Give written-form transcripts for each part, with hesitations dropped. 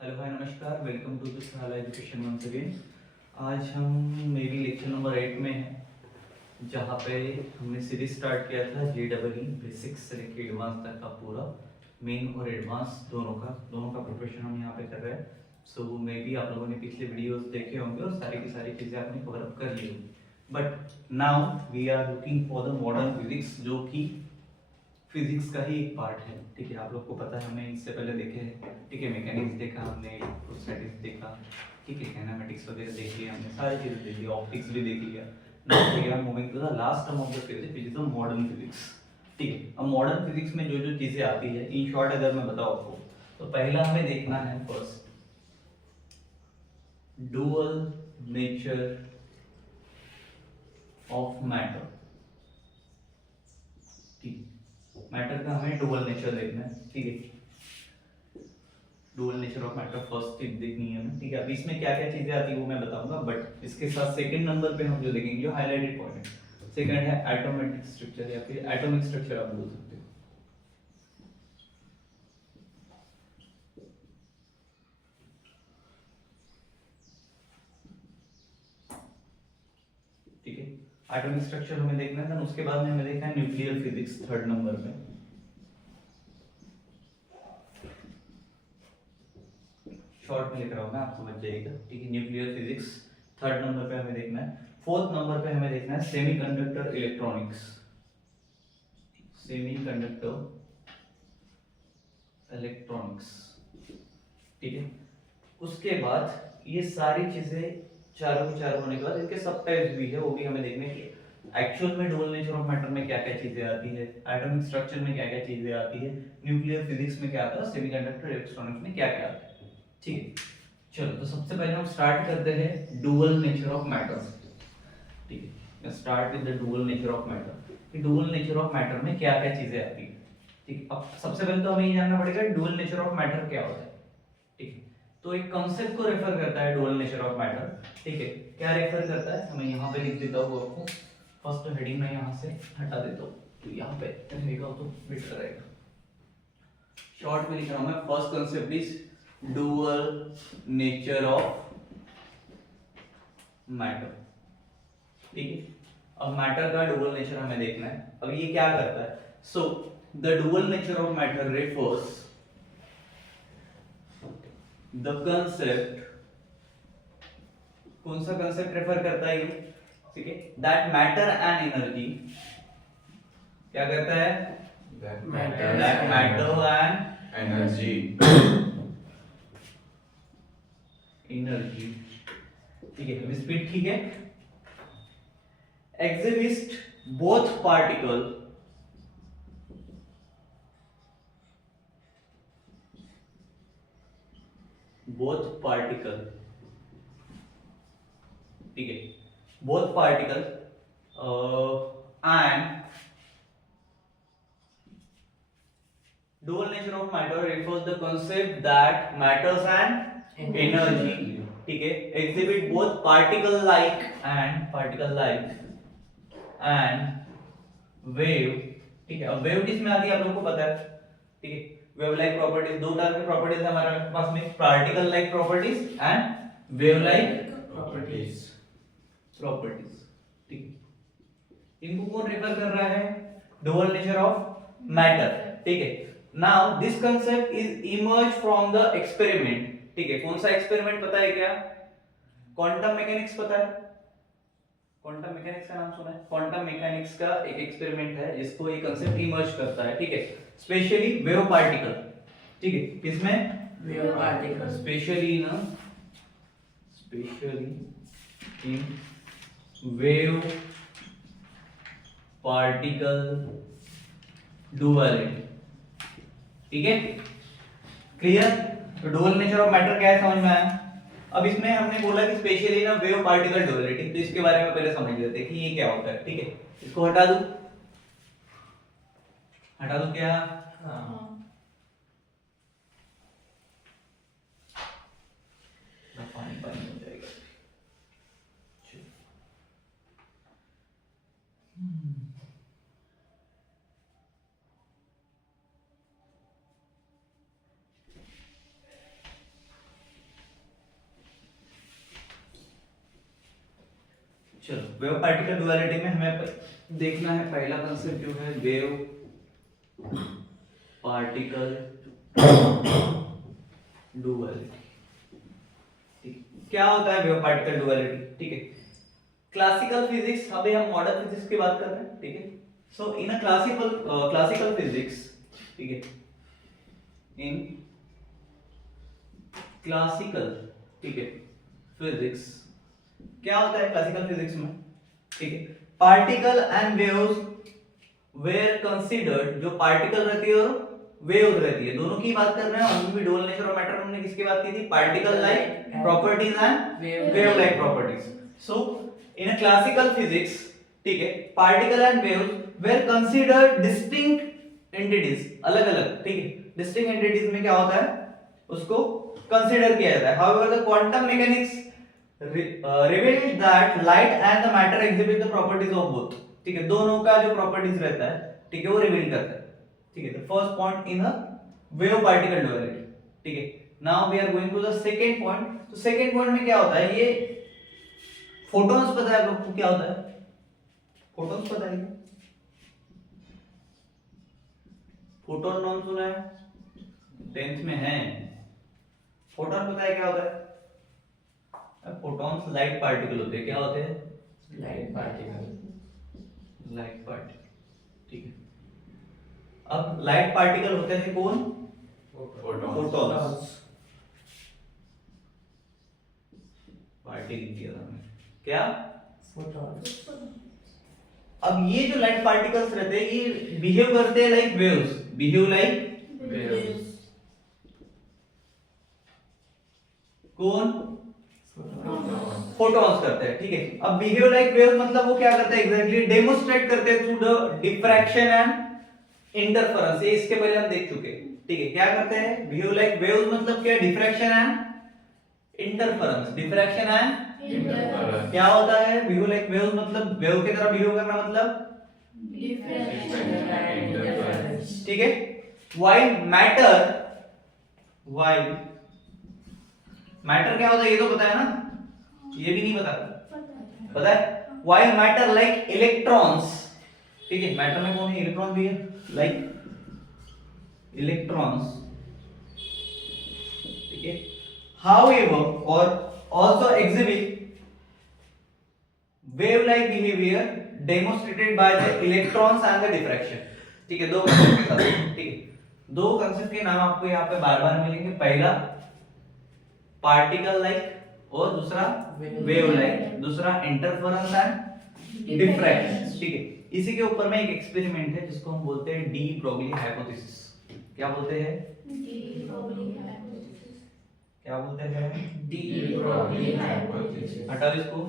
Hello hi नमस्कार, welcome to this हाला education once again. आज हम मेरी लेक्चर नंबर 8 में हैं, जहाँ पे हमने सीरीज स्टार्ट किया था JEE बेसिक्स से लेकर एडवांस तक का पूरा मेन और एडवांस दोनों का प्रिपरेशन हम यहाँ पे कर रहे हैं। सो मे बी आप लोगों ने पिछले वीडियोस देखे होंगे और सारी की सारी चीज़ें आपने कवर अप कर ली होंगी, but now we are looking for the modern physics, जो कि फिजिक्स का ही एक पार्ट है। ठीक है, आप लोग को पता है, हमने इससे पहले देखे हैं। ठीक है, मैकेनिक्स देखा हमने, स्टैटिक्स देखा, ठीक है, काइनेमेटिक्स वगैरह देख लिया हमने, सारी चीजें देख ली, ऑप्टिक्स भी देख लिया। Now we are moving to the last term of the physics, which is the modern physics. ठीक है, अब मॉडर्न फिजिक्स में जो जो चीजें आती है, इन शॉर्ट अगर मैं बताऊं आपको, तो पहला हमें देखना है first dual nature of matter. ठीक, मैटर का हमें डुअल नेचर देखना है। ठीक है, dual nature of matter first चीज देखनी है हमें। ठीक है, अब इसमें क्या क्या चीजें आती है वो मैं बताऊंगा, बट इसके साथ सेकंड नंबर पे हम जो देखेंगे, जो हाईलाइटेड पॉइंट है, सेकंड है एटॉमिक स्ट्रक्चर या फिर एटॉमिक स्ट्रक्चर आप बोल सकते हो। ठीक है, एटॉमिक स्ट्रक्चर हमें देखना है, उसके बाद में हमें देखना है न्यूक्लियर फिजिक्स थर्ड नंबर पे। शॉर्ट में लिख रहा हूँ मैं, आप समझ जाइएगा। ठीक है, न्यूक्लियर फिजिक्स थर्ड नंबर पे हमें देखना है। फोर्थ नंबर पे हमें देखना है सेमीकंडक्टर इलेक्ट्रॉनिक्स, सेमीकंडक्टर इलेक्ट्रॉनिक्स। ठीक है, उसके बाद ये सारी चीजें चारों के चारों होने के बाद इनके सब टाइप्स भी है, वो भी हमें देखने की एक्चुअल में डुअल नेचर ऑफ मैटर में क्या क्या चीजें आती है, एटॉमिक स्ट्रक्चर में क्या क्या चीजें आती है, न्यूक्लियर फिजिक्स में क्या आता है, सेमीकंडक्टर इलेक्ट्रॉनिक्स में क्या क्या आता है। ठीक है, चलो तो सबसे पहले हम स्टार्ट करते हैं डुअल नेचर ऑफ मैटर। ठीक है, start with the dual nature of matter कि डुअल नेचर ऑफ मैटर में क्या क्या चीजें आती है। ठीक, अब सबसे पहले तो हमें ये जानना पड़ेगा डुअल नेचर ऑफ मैटर क्या होता है। ठीक है, तो एक कांसेप्ट को रेफर करता है डुअल नेचर ऑफ मैटर। ठीक है, क्या रेफर करता है, हमें यहाँ पे लिख देता हूँ आपको, फर्स्ट हेडिंग में यहाँ से हटा देता हूँ, तो यहाँ पे रहेगा तो बेटर रहेगा। शॉर्ट में लिख रहा हूँ मैं, first concept is dual nature of matter. ठीक है, अब मैटर का डुअल नेचर हमें देखना है। अब ये क्या करता है, so the dual nature of matter refers the concept, कौन सा कंसेप्ट रेफर करता है ये, ठीक है, दैट मैटर एंड एनर्जी, क्या कहता है, that matter and energy energy. ठीक है, स्पीड ठीक है, exhibit both particle ठीक है, both particle and dual nature of matter refers the concept that matters and energy, ठीक है, exhibit both particle like and wave। ठीक है, अब वेव किसमें आती है आप लोगों को पता है। ठीक है, वेव लाइक प्रॉपर्टीज, दो तरह की प्रॉपर्टीज है हमारे पास में, particle like properties and wave like properties. ठीक है, इनको कौन रेफर कर रहा है, डुअल नेचर ऑफ मैटर। ठीक है, now this concept is emerge from the experiment. ठीक है, कौन सा एक्सपेरिमेंट पता है क्या, क्वांटम मैकेनिक्स पता है, क्वांटम मैकेनिक्स का नाम सुना है, क्वांटम मैकेनिक्स का एक एक्सपेरिमेंट है जिसको ये कांसेप्ट इमर्ज करता है। ठीक है, स्पेशली वेव पार्टिकल। ठीक है, किसमें, wave particle, specially in wave particle duality. ठीक है, क्लियर, तो डुअल नेचर ऑफ मैटर क्या है समझ में आया। अब इसमें हमने बोला कि स्पेशली ना वेव पार्टिकल डुअलिटी, तो इसके बारे में पहले समझ लेते हैं कि ये क्या होता है। ठीक है, इसको हटा दूं क्या, हाँ पानी पानी हो जाएगा। चलो वेव पार्टिकल डुअलिटी में हमें देखना है पहला कंसेप्ट जो है वेव पार्टिकल डुअलिटी। ठीक, क्या होता है वेव पार्टिकल डुअलिटी? ठीक है, क्लासिकल फिजिक्स, अभी हम मॉडर्न फिजिक्स की बात कर रहे हैं। ठीक है, सो इन अ क्लासिकल फिजिक्स, ठीक है, इन क्लासिकल, ठीक है, फिजिक्स क्या होता है क्लासिकल फिजिक्स में? ठीक है, particle and waves were considered, जो पार्टिकल रहती है और वेव्स रहती है, दोनों की बात कर रहे हैं। और भी डुअल नेचर ऑफ मैटर हमने किसकी बात की थी? Particle like properties and wave like properties. So in a classical physics, ठीक है, particle and waves were considered distinct entities, अलग अलग। ठीक है, डिस्टिंक्ट एंटिटीज में क्या होता है? उसको कंसीडर किया जाता है। However the quantum mechanics revealed that light and the matter exhibit the properties of both। ठीक है, दोनों का जो प्रॉपर्टीज रहता है, ठीक है, वो रिवील करता है। ठीक है, the first point in a wave particle duality. ठीक है, now we are going to the second point. तो सेकंड पॉइंट में क्या होता है? ये फोटॉन्स पता है आप लोग को क्या होता है? फोटॉन्स पता है क्या? फोटोन नाम सुना है? 10th में है। फोटोन पता है क्या होता है? फोटॉन्स लाइट पार्टिकल होते हैं। क्या होते हैं? Light particle. Light particle. ठीक है, अब लाइट पार्टिकल होते हैं कौन? फोटॉन्स। पार्टिकल किया था हमने, क्या? फोटॉन्स। अब ये जो लाइट पार्टिकल्स रहते हैं ये बिहेव करते हैं like waves, behave like waves. कौन? फोटॉन्स करते हैं। ठीक है, अब बिहेव लाइक वेव्स मतलब वो क्या करते हैं एग्जैक्टली? डेमोंस्ट्रेट करते हैं through the diffraction and interference. ये इसके पहले हम देख चुके हैं। ठीक है, क्या करते हैं? बिहेव लाइक वेव्स मतलब क्या? Diffraction and interference. Diffraction and interference. क्या होता है? बिहेव लाइक वेव्स मतलब वेव की तरह बिहेव करना, मतलब इंटरफेरेंस। ठीक है। व्हाइल मैटर क्या होता है ये तो पता है ना? ये भी नहीं पता? पता है? व्हाइल मैटर लाइक इलेक्ट्रॉन्स, ठीक है, मैटर में कौन है? इलेक्ट्रॉन भी है, लाइक इलेक्ट्रॉन्स। ठीक है, however or also exhibit wave like behavior demonstrated by the electrons and the diffraction। ठीक है, दो कंसेप्ट के साथ। ठीक है, दो कंसेप्ट के नाम आपको यहाँ पे बार बार मिलेंगे। पहला पार्टिकल लाइक और दूसरा वेव लाइक, दूसरा इंटरफेरेंस एंड डिफ्रैक्शन। ठीक है, इसी के ऊपर में एक एक्सपेरिमेंट है जिसको हम बोलते हैं डी ब्रोगली हाइपोथेसिस। क्या बोलते हैं? क्या बोलते हैं? De Broglie hypothesis. हटाओ इसको।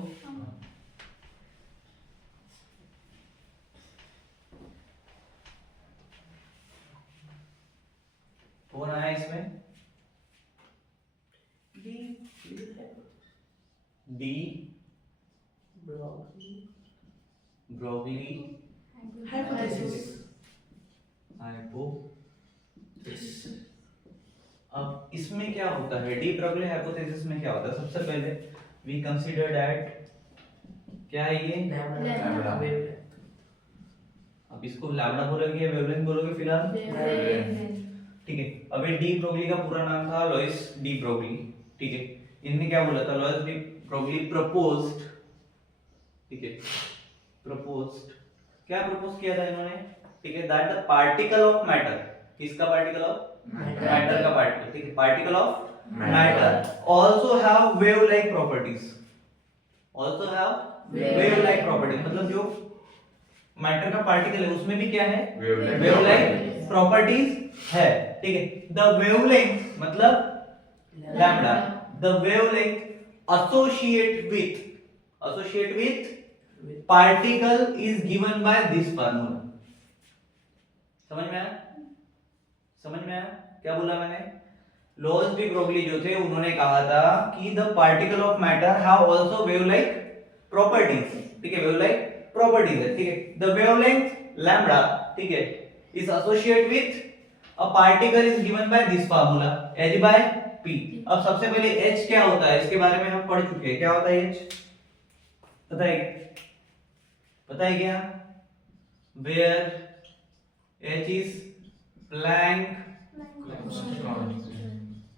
कौन आया इसमें? De Broglie hypothesis. हाइपोथेसिस। अब इसमें क्या होता है? डी ब्रोगली हाइपोथेसिस में क्या होता है? सबसे पहले वी कंसीडर दैट, क्या है ये? Lambda wavelength. अब इसको लैम्डा बोलोगे या वेवलेंथ बोलोगे फिलहाल? ठीक है, अभी डी ब्रोगली का पूरा नाम था लॉइस डी ब्रोगली। ठीक है, इनने क्या बोला था? लॉइस डी ब्रोगली प्रपोज्ड, ठीक है, प्रपोज्ड, क्या प्रपोज किया था इन्होंने? ठीक है, that the particle of matter, किसका पार्टिकल ऑफ मैटर का पार्टिकल, ठीक है, particle of matter also have wave like properties, also have wave like properties, मतलब जो मैटर का पार्टिकल है उसमें भी क्या है? वेव लाइक प्रॉपर्टीज है। ठीक है, द वेवलेंथ मतलब lambda, the wavelength associate with particle is given by this formula। समझ में आया? समझ में आया क्या बोला मैंने? लॉइस डी ब्रोगली जो थे उन्होंने कहा था कि the particle of matter have also wave like properties. ठीक है, वेव लाइक प्रॉपर्टीज है। ठीक है, द वेवलेंथ लैम्डा, ठीक है, is associate with a particle is given by this formula h by p। अब सबसे पहले h क्या होता है इसके बारे में हम पढ़ चुके हैं। क्या होता है h? पता है क्या, वेयर एच इज प्लैंक,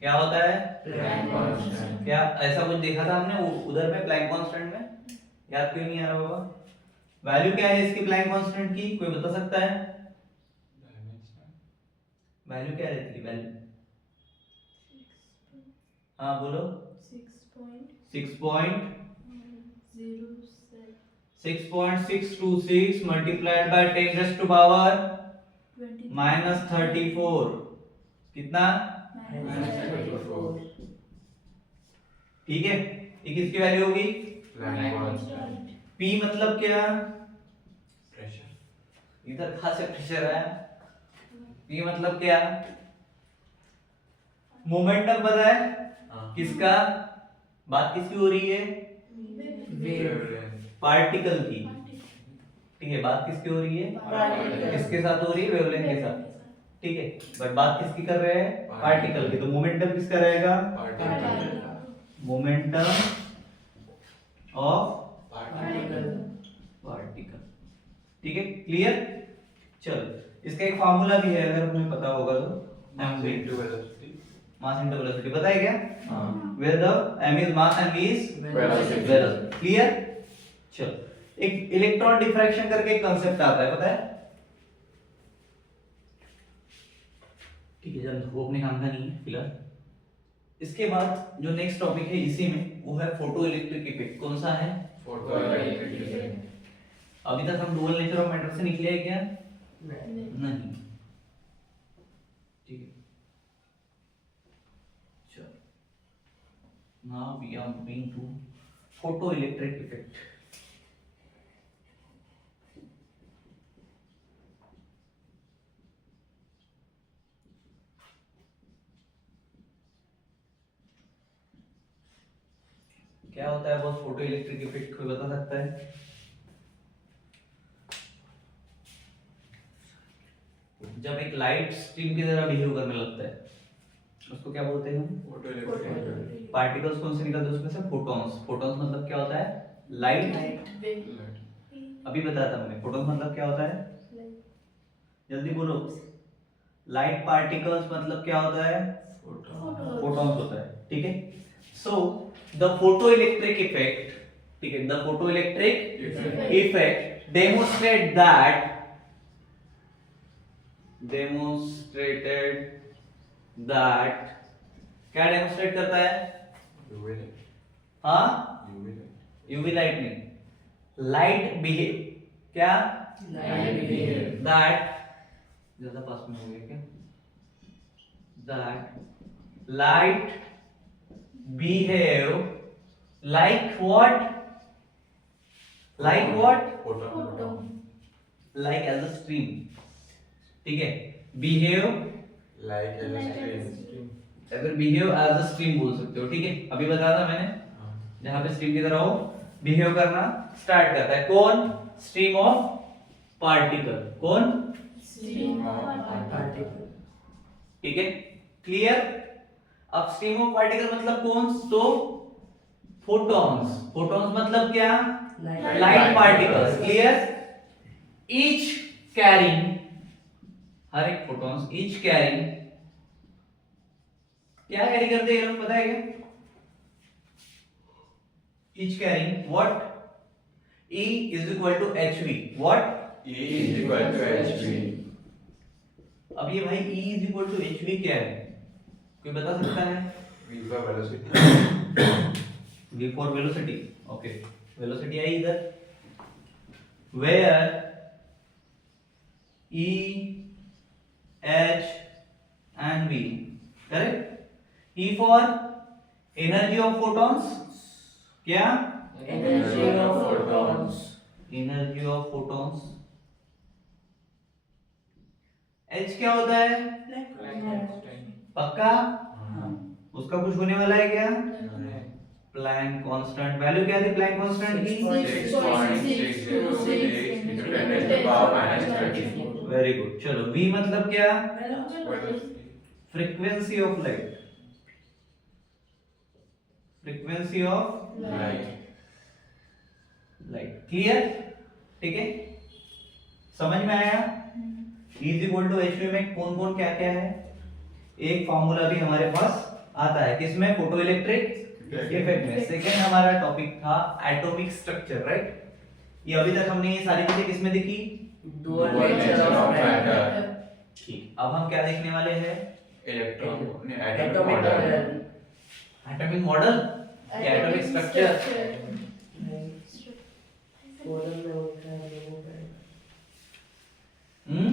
क्या होता है, क्या ऐसा कुछ देखा था हमने उधर में प्लैंक कांस्टेंट में, याद क्यों नहीं आ रहा होगा? वैल्यू क्या है इसकी प्लैंक कांस्टेंट की, कोई बता सकता है? वैल्यू क्या रहती है वैल्यू? हाँ बोलो। 6.626 मल्टीप्लाइड बाय 10⁻⁻34 कितना? ठीक है, ये किसकी वैल्यू होगी? P मतलब क्या? इधर कहाँ से प्रेशर है? P मतलब क्या? मोमेंटम पता है किसका? बात किसकी हो रही है? पार्टिकल की। ठीक है, बात किसकी हो रही है? किसके साथ हो रही है? वेवलेंथ के साथ। ठीक है, बट बात किसकी कर रहे हैं? पार्टिकल की। तो मोमेंटम किसका रहेगा? Momentum of particle. ठीक है, क्लियर? चलो, इसका एक फार्मूला भी है, अगर तुम्हें पता होगा तो। मास इनटू वेलोसिटी पता है क्या? Where the m is mass and v is velocity. Clear? चलो, एक इलेक्ट्रॉन डिफ्रैक्शन करके एक कांसेप्ट आता है, पता है? ठीक है, चलो वो अपने काम का नहीं है फिलहाल। इसके बाद जो नेक्स्ट टॉपिक है इसी में, वो है फोटो इलेक्ट्रिक इफेक्ट। कौन सा है? अभी तक हम डुअल नेचर ऑफ मैटर से निकले हैं क्या? नहीं। ठीक है, चलो, now we are moving to photoelectric effect. क्या होता है बॉस फोटो इलेक्ट्रिक इफेक्ट, कोई बता सकता है? जब एक लाइट स्ट्रीम की तरह बिहेव करने लगता है, उसको क्या बोलते हैं हम? पार्टिकल्स कौन से निकलते हैं उसमें से? फोटॉन्स। फोटॉन्स मतलब क्या होता है? लाइट। अभी बताया था मैंने, फोटॉन्स मतलब क्या होता है? जल्दी बोलो। लाइट पार्टिकल्स मतलब क्या होता है? फोटॉन्स होता है। ठीक है, so the photo electric effect, ठीक है, the photo electric effect demonstrated that क्या डेमोन्स्ट्रेट करता है? हाँ, यूवी लाइट नहीं, लाइट बिहेव, क्या? दैट, ज्यादा पास में हो गया क्या? That light behave like what? Like what? Like as a stream. ठीक है, behave अगर behave as a stream बोल सकते हो। ठीक है, अभी बताया था मैंने, जहां पे stream की तरह हो behave करना स्टार्ट करता है। कौन? stream of particle। कौन? ठीक है, क्लियर? अब स्ट्रीम ऑफ पार्टिकल मतलब कौन? तो फोटॉन्स। फोटॉन्स मतलब क्या? Light particles. Clear? Each carrying, हर एक फोटॉन्स ईच कैरिंग, क्या कैरी करते हैं ये लोग पता है क्या? Each carrying what? E is equal to hv। What? अब ये भाई E is equal to hv क्या है, कोई बता सकता है? V for velocity. V for velocity। Okay, velocity आई इधर, where E, H and V, correct? E for energy of photons, क्या? Energy of photons. Energy of photons। H क्या होता है? पक्का? उसका कुछ होने वाला है क्या? Planck constant. वैल्यू क्या थी प्लैंक कांस्टेंट की? 6.606 into 10 raised to the power minus 34. Very good. चलो, V मतलब क्या? Frequency of light. Frequency of Light. Clear? ठीक है, समझ में आया? इज इक्वल टू एच में कौन कौन क्या क्या है, एक फॉर्मूला भी हमारे पास आता है किसमें, फोटो इलेक्ट्रिक इफेक्ट में। सेकंड हमारा टॉपिक था एटॉमिक स्ट्रक्चर, राइट? ये अभी तक हमने ये सारी चीजें किसमें देखी, Dual nature of matter. ठीक। अब हम क्या देखने वाले हैं, Electron. Atomic Atomic model. model. Atomic model या एटॉमिक स्ट्रक्चर। मॉडल में होता है हम्म,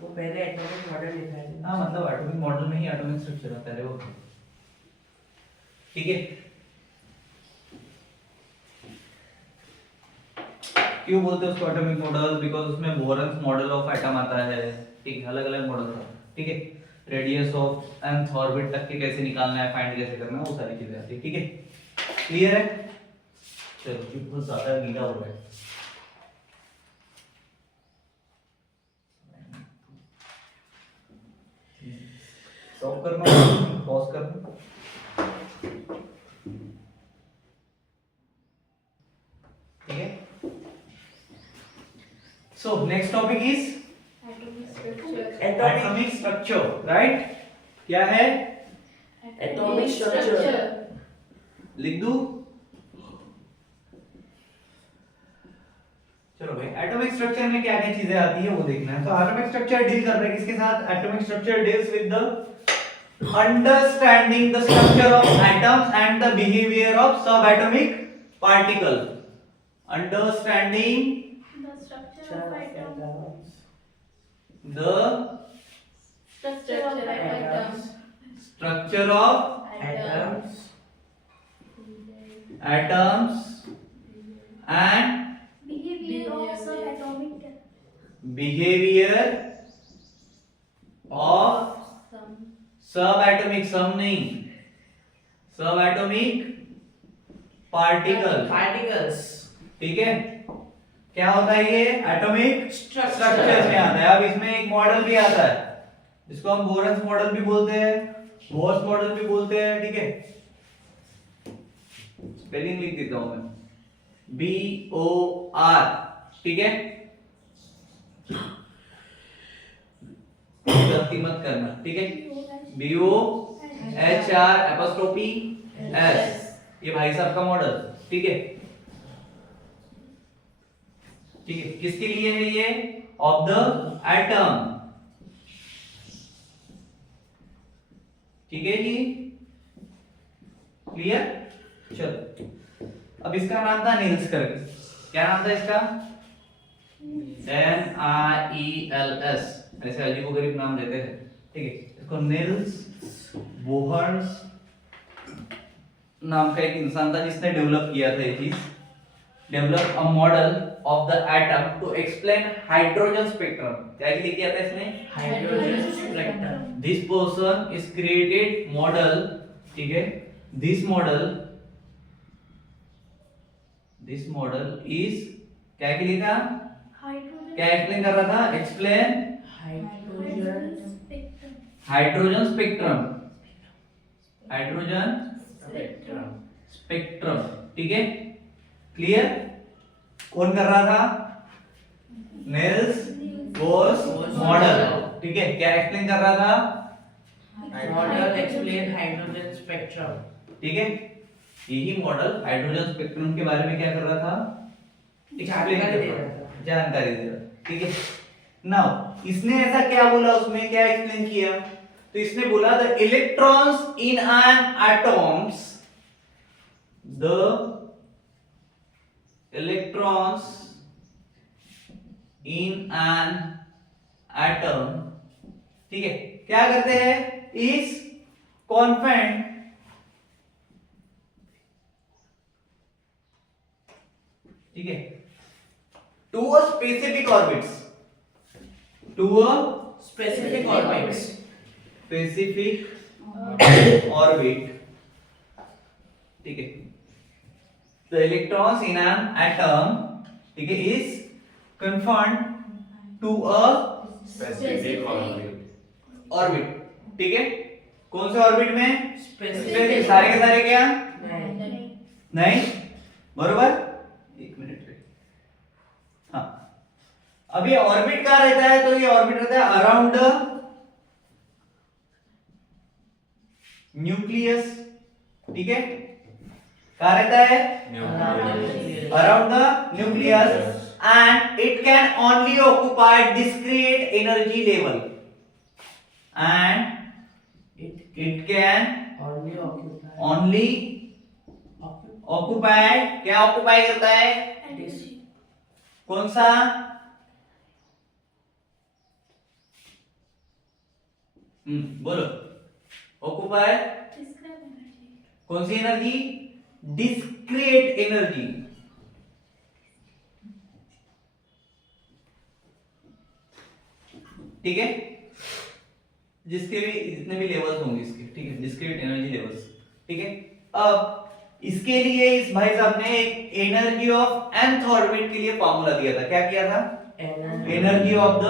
वो पहले एटॉमिक मॉडल लिखा है। हाँ मतलब एटॉमिक मॉडल में ही एटॉमिक स्ट्रक्चर आता है वो, ठीक है। क्यों बोलते हैं उसको एटॉमिक मॉडल, बिकॉज उसमें बोरन्स मॉडल ऑफ एटम आता है, ठीक है, अलग अलग मॉडल था, ठीक है। रेडियस ऑफ nth ऑर्बिट तक के कैसे निकालना है, फाइंड कैसे करना है, वो सारी चीजें आती है, ठीक है। क्लियर है? चलो, ये बहुत ज्यादा गीला हो रहा है। स्टॉप करना, पॉज करना, ठीक है। So next topic is atomic structure, right? क्या है? Atomic structure. लिख दूं? चलो भाई, एटॉमिक स्ट्रक्चर में क्या क्या चीजें आती है वो देखना है। तो एटॉमिक स्ट्रक्चर डील कर रहे हैं किसके साथ, atomic structure deals with the understanding the structure of atoms and the behaviour of subatomic particle. Understanding the structure of atoms atoms and behavior of subatomic, some नहीं, subatomic particle, particles. ठीक है। क्या होता है ये, atomic structure में आता है। अब इसमें एक मॉडल भी आता है जिसको हम बोरन्स मॉडल भी बोलते हैं, बोर्स मॉडल भी बोलते हैं, ठीक है। स्पेलिंग लिख देता हूं मैं, BOR, ठीक है। गलती मत करना, ठीक है। BOHR एपोस्ट्रोफी S, ये भाई साहब का मॉडल, ठीक है। ठीक है, किसके लिए है ये, ऑफ द एटम, ठीक है जी, क्लियर। चलो, अब इसका नाम था नील्स करके, क्या नाम था इसका, NIELS, ऐसे अजीब गरीब नाम देते हैं, ठीक है। इसको नील्स बोहर्स नाम का एक इंसान था जिसने डेवलप किया था ये चीज, develop a model of the atom to explain hydrogen spectrum। क्या लिख दिया था इसमें, hydrogen spectrum. this person is created model, ठीक है। this model is क्या के लिए था, क्या एक्सप्लेन कर रहा था, एक्सप्लेन हाइड्रोजन स्पेक्ट्रम, ठीक है। क्लियर? कौन कर रहा था, नील्स बोर्स मॉडल, ठीक है। क्या एक्सप्लेन कर रहा था, मॉडल एक्सप्लेन हाइड्रोजन स्पेक्ट्रम, ठीक है। यही मॉडल हाइड्रोजन स्पेक्ट्रम के बारे में क्या कर रहा था, जानकारी दे रहा था। जानकारी दे रहा था, ठीक है। नाउ इसने ऐसा क्या बोला, उसमें क्या एक्सप्लेन किया, तो इसने बोला the electrons in N atoms, the electrons in an atom, ठीक है, क्या करते हैं, is confined, ठीक है, to a specific orbits, to a specific orbits. specific orbit, ठीक है। The electrons in an atom, ठीक है, is confined to a Specific orbit. orbit, ठीक है। कौन से ऑर्बिट में, स्पेसिफिक। सारे के सारे क्या, नहीं। नहीं, बरोबर। एक मिनट, अब ये ऑर्बिट कहाँ रहता है, तो ये ऑर्बिट रहता है अराउंड द न्यूक्लियस, ठीक है, कहाँ रहता है, around the nucleus, and it can only occupy discrete energy level, and it can only occupy only occupy, क्या occupy करता है, कौन सा, बोलो, occupy कौन सी एनर्जी, डिस्क्रीट एनर्जी, ठीक है, जिसके भी जितने भी लेवल्स होंगे इसके, ठीक है, डिस्क्रीट एनर्जी लेवल्स, ठीक है। अब इसके लिए इस भाई साहब ने एक एनर्जी ऑफ nth ऑर्बिट के लिए फार्मूला दिया था, क्या किया था, energy of the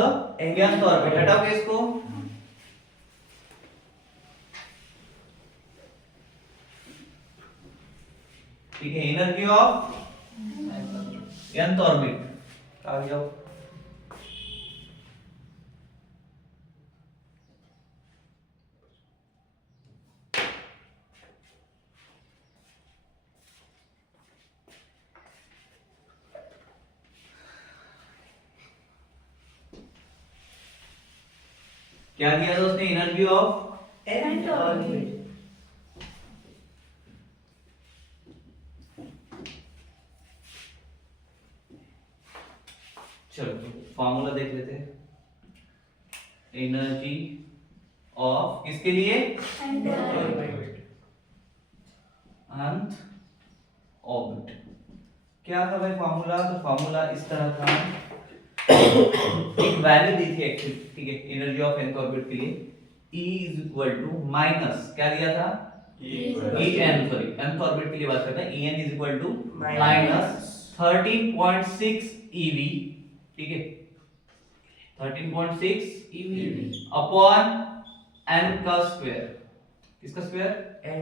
nth orbit, हटाओगे इसको, ठीक है, एनर्जी ऑफ nth ऑर्बिट, आ जाओ, क्या दिया था उसने, एनर्जी ऑफ nth orbit. चलो फार्मूला देख लेते हैं, एनर्जी ऑफ किसके लिए, nth ऑर्बिट, क्या था भाई फार्मूला, तो फार्मूला इस तरह था, एक वैल्यू दी थी एक्चुअली, ठीक है, एनर्जी ऑफ nth ऑर्बिट के लिए E is equal to minus, क्या दिया था, En, सॉरी nth ऑर्बिट के लिए बात करते हैं, En is equal to minus 13.6 eV, ठीक है, 13.6 eV अपॉन n का स्क्वायर, किसका स्क्वायर, n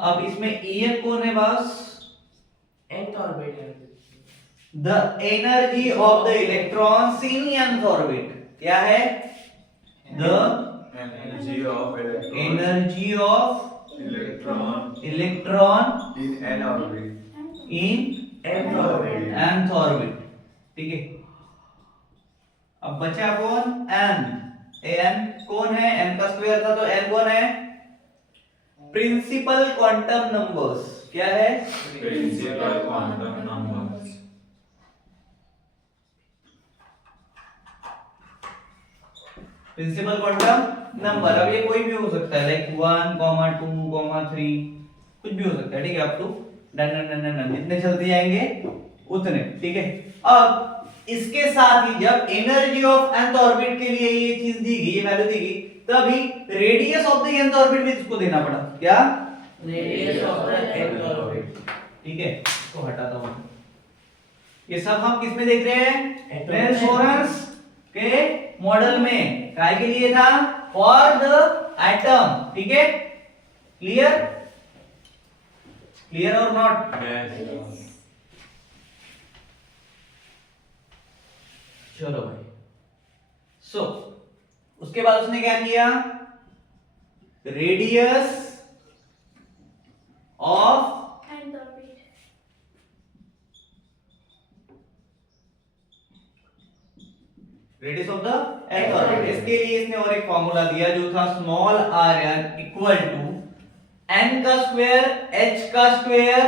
अब इसमें En कौन है बस, nth orbit है. the energy of the electrons in nth orbit, क्या है, the energy of energy of electron electron in n orbit. in nth orbit. nth orbit, ठीक है, अब बचा कौन, n, n कौन है, n का स्क्वायर था, तो n कौन है, प्रिंसिपल क्वांटम नंबर्स, क्या है, Principal quantum numbers. Principal quantum number, अब ये कोई भी हो सकता है, लाइक 1, 2, 3, कुछ भी हो सकता है, ठीक है, अप टू डन जितने चलते जाएंगे उतने, ठीक है। अब इसके साथ ही जब एनर्जी ऑफ nth ऑर्बिट के लिए ये चीज दी गई, ये वैल्यू दी गई, तभी radius of the nth orbit भी इसको देना पड़ा, क्या, Radius of the nth orbit. ठीक है, इसको हटाता हूं, ये सब हम किस में देख रहे हैं, Atom. रेजोनेंस के मॉडल में, काय के लिए था, फॉर द एटम, ठीक है, क्लियर, क्लियर और नॉट, Yes. चलो भाई, सो उसके बाद उसने क्या किया, radius of radius of the nth orbit, इसके लिए इसने और एक फॉर्मूला दिया जो था small r equal to n का स्क्वायर h का स्क्वायर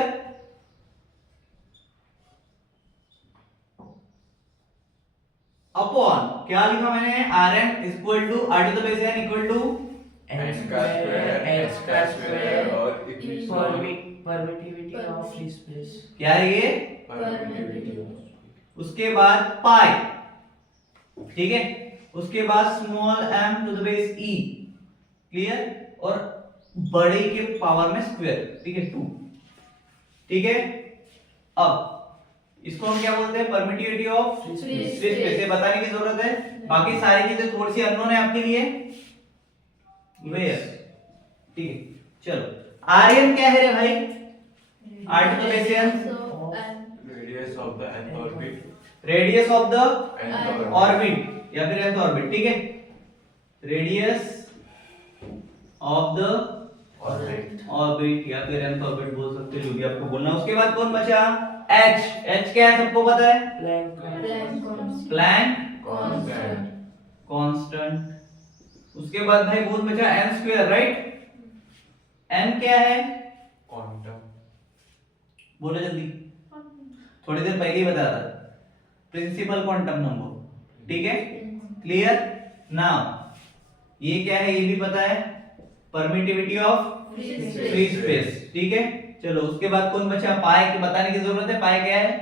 अपॉन, क्या लिखा मैंने, rn equal to r to the base n equal to n square, h square और इतनी permittivity of free space. क्या है ये, permittivity. उसके बाद पाई, ठीक है, उसके बाद small m to the base e, clear, और बड़े के पावर में स्क्वायर, ठीक है, 2, ठीक है। अब इसको हम क्या बोलते हैं, permittivity of Free free space. Space, ये बताने की जरूरत है, बाकी सारी चीजें थोड़ी सी अननोन है आपके लिए, वेयर, ठीक है। चलो आर्यन क्या है रे भाई, r to the base n, Radius of the nth orbit. Radius of the Nth orbit या फिर nth ऑर्बिट, ठीक है, radius of the orbit. Orbit या फिर nth ऑर्बिट बोल सकते हो, जो भी आपको बोलना है। उसके बाद कौन बचा? h। h क्या है सबको पता है? Planck Planck Constant. कांस्टेंट। उसके बाद भाई कौन बचा? n square, right. n क्या है? Quantum. बोलो जल्दी, थोड़ी देर पहले ही बताया था, प्रिंसिपल क्वांटम नंबर, ठीक है, क्लियर। नाउ ये क्या है ये भी पता है, परमिटिविटी ऑफ फ्री स्पेस, ठीक है। चलो उसके बाद कौन बचा? पाई की बताने की जरूरत है, पाई क्या है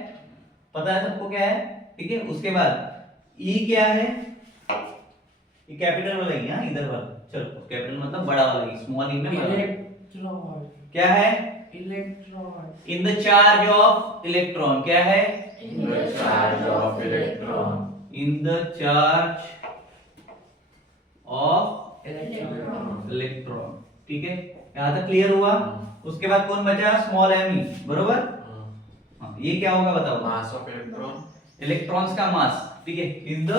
पता है सबको क्या है, ठीक है। उसके बाद ई क्या है, ये कैपिटल वाला ही है इधर वाला, चलो कैपिटल मतलब बड़ा वाला, स्मॉल ई में बड़ा। Electron. क्या है? Electron. In the charge of electron, क्या है? In the charge of electron. In the charge of Electron. Electron, ठीक है, यहां तक क्लियर हुआ। उसके बाद कौन बचा? स्मॉल एम ई, बरोबर। हाँ, ये क्या होगा बताओ? Mass of electron. इलेक्ट्रॉन्स का मास, ठीक है, इज द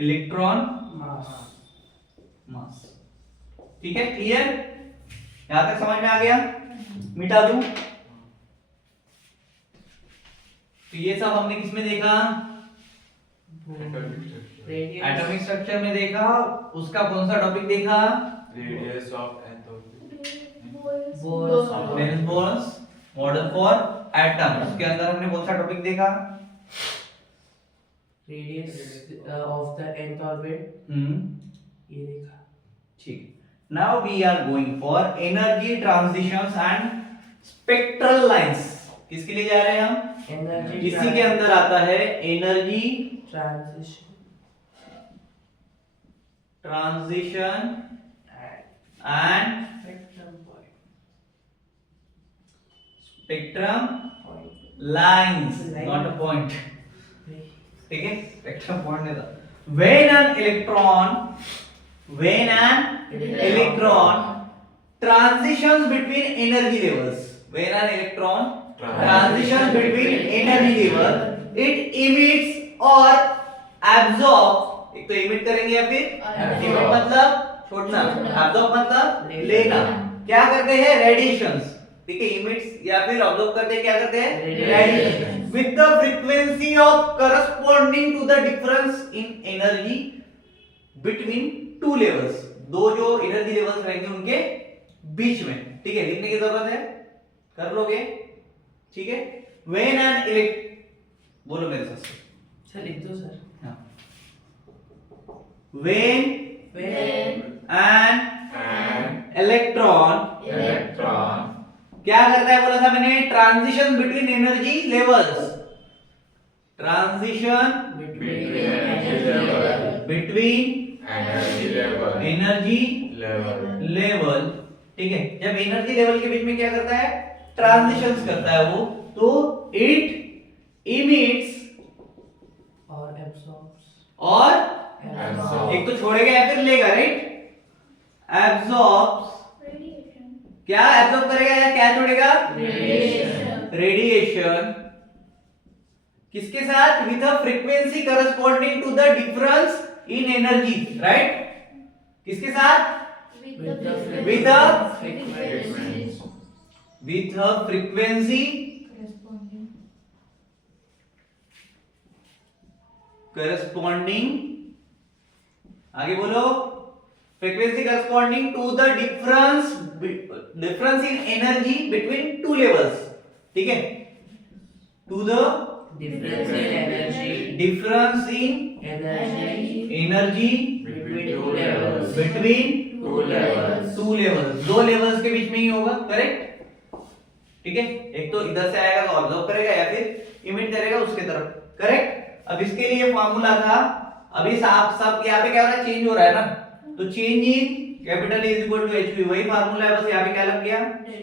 इलेक्ट्रॉन Mass. मास, ठीक है, क्लियर। यहां तक समझ में आ गया? मिटा दूं? तो ये सब हमने किसमें देखा? Atomic structure. Radius. Atomic structure में देखा। उसका कौन सा टॉपिक देखा? Radius of nth orbit. Bohr's. Bohr's model for atom, उसके अंदर हमने कौन सा टॉपिक देखा? Radius of the nth orbit. ये देखा. ठीक। Now we are going for energy transitions and spectral lines. किसके लिए जा रहे हैं हम? Energy. इसी के अंदर आता है energy Transition. Transition and Spectrum point. Spectrum Point. Lines, not a point, ठीक है, स्पेक्ट्रम पॉइंट नहीं था। When an electron transitions between energy levels, when an electron transitions between energy level, it emits or absorbs, एक तो emit करेंगे या फिर emit मतलब छोड़ना, absorb मतलब लेना। क्या करते हैं? रेडिएशंस, ठीक है, emits या फिर absorb करते हैं, क्या करते हैं? Radiation with the frequency of corresponding to the difference in energy between two levels, दो जो एनर्जी लेवल्स रहेंगे उनके बीच में, ठीक है, लिखने की जरूरत है, कर लोगे, ठीक है। व्हेन एन बोलो मेरे साथ, सर लिख दो sir. When an And electron electron. क्या करता है बोला था मैंने? Transition between energy levels, transition Between energy level. Between Energy level. Energy Level. Level, ठीक है। जब एनर्जी लेवल के बीच में क्या करता है? ट्रांजिशंस करता है वो, तो इट इमिट्स और absorbs. और Absorb. एक तो छोड़ेगा या फिर लेगा, राइट। एब्सॉर्ब्स, क्या एब्सॉर्ब करेगा या क्या छोड़ेगा? रेडिएशन। किसके साथ? With a frequency corresponding to the difference in energy, right. किसके साथ? With the Frequency. With a frequency corresponding, आगे बोलो, frequency corresponding to the difference in energy between two levels, ठीक है, टू द difference in energy. Difference in Energy energy Between two levels. Between Two levels. Two levels, दो levels के बीच में ही होगा, करेक्ट, ठीक है। एक तो इधर से आएगा तो ऑब्जर्व करेगा या फिर इमिट करेगा उसके तरफ, करेक्ट। अब इसके लिए फार्मूला था, अभी सब यहाँ पे क्या हो रहा है? चेंज हो रहा है ना, तो change in capital E is equal to H P, वही फार्मूला है, बस यहाँ पे क्या लग गया?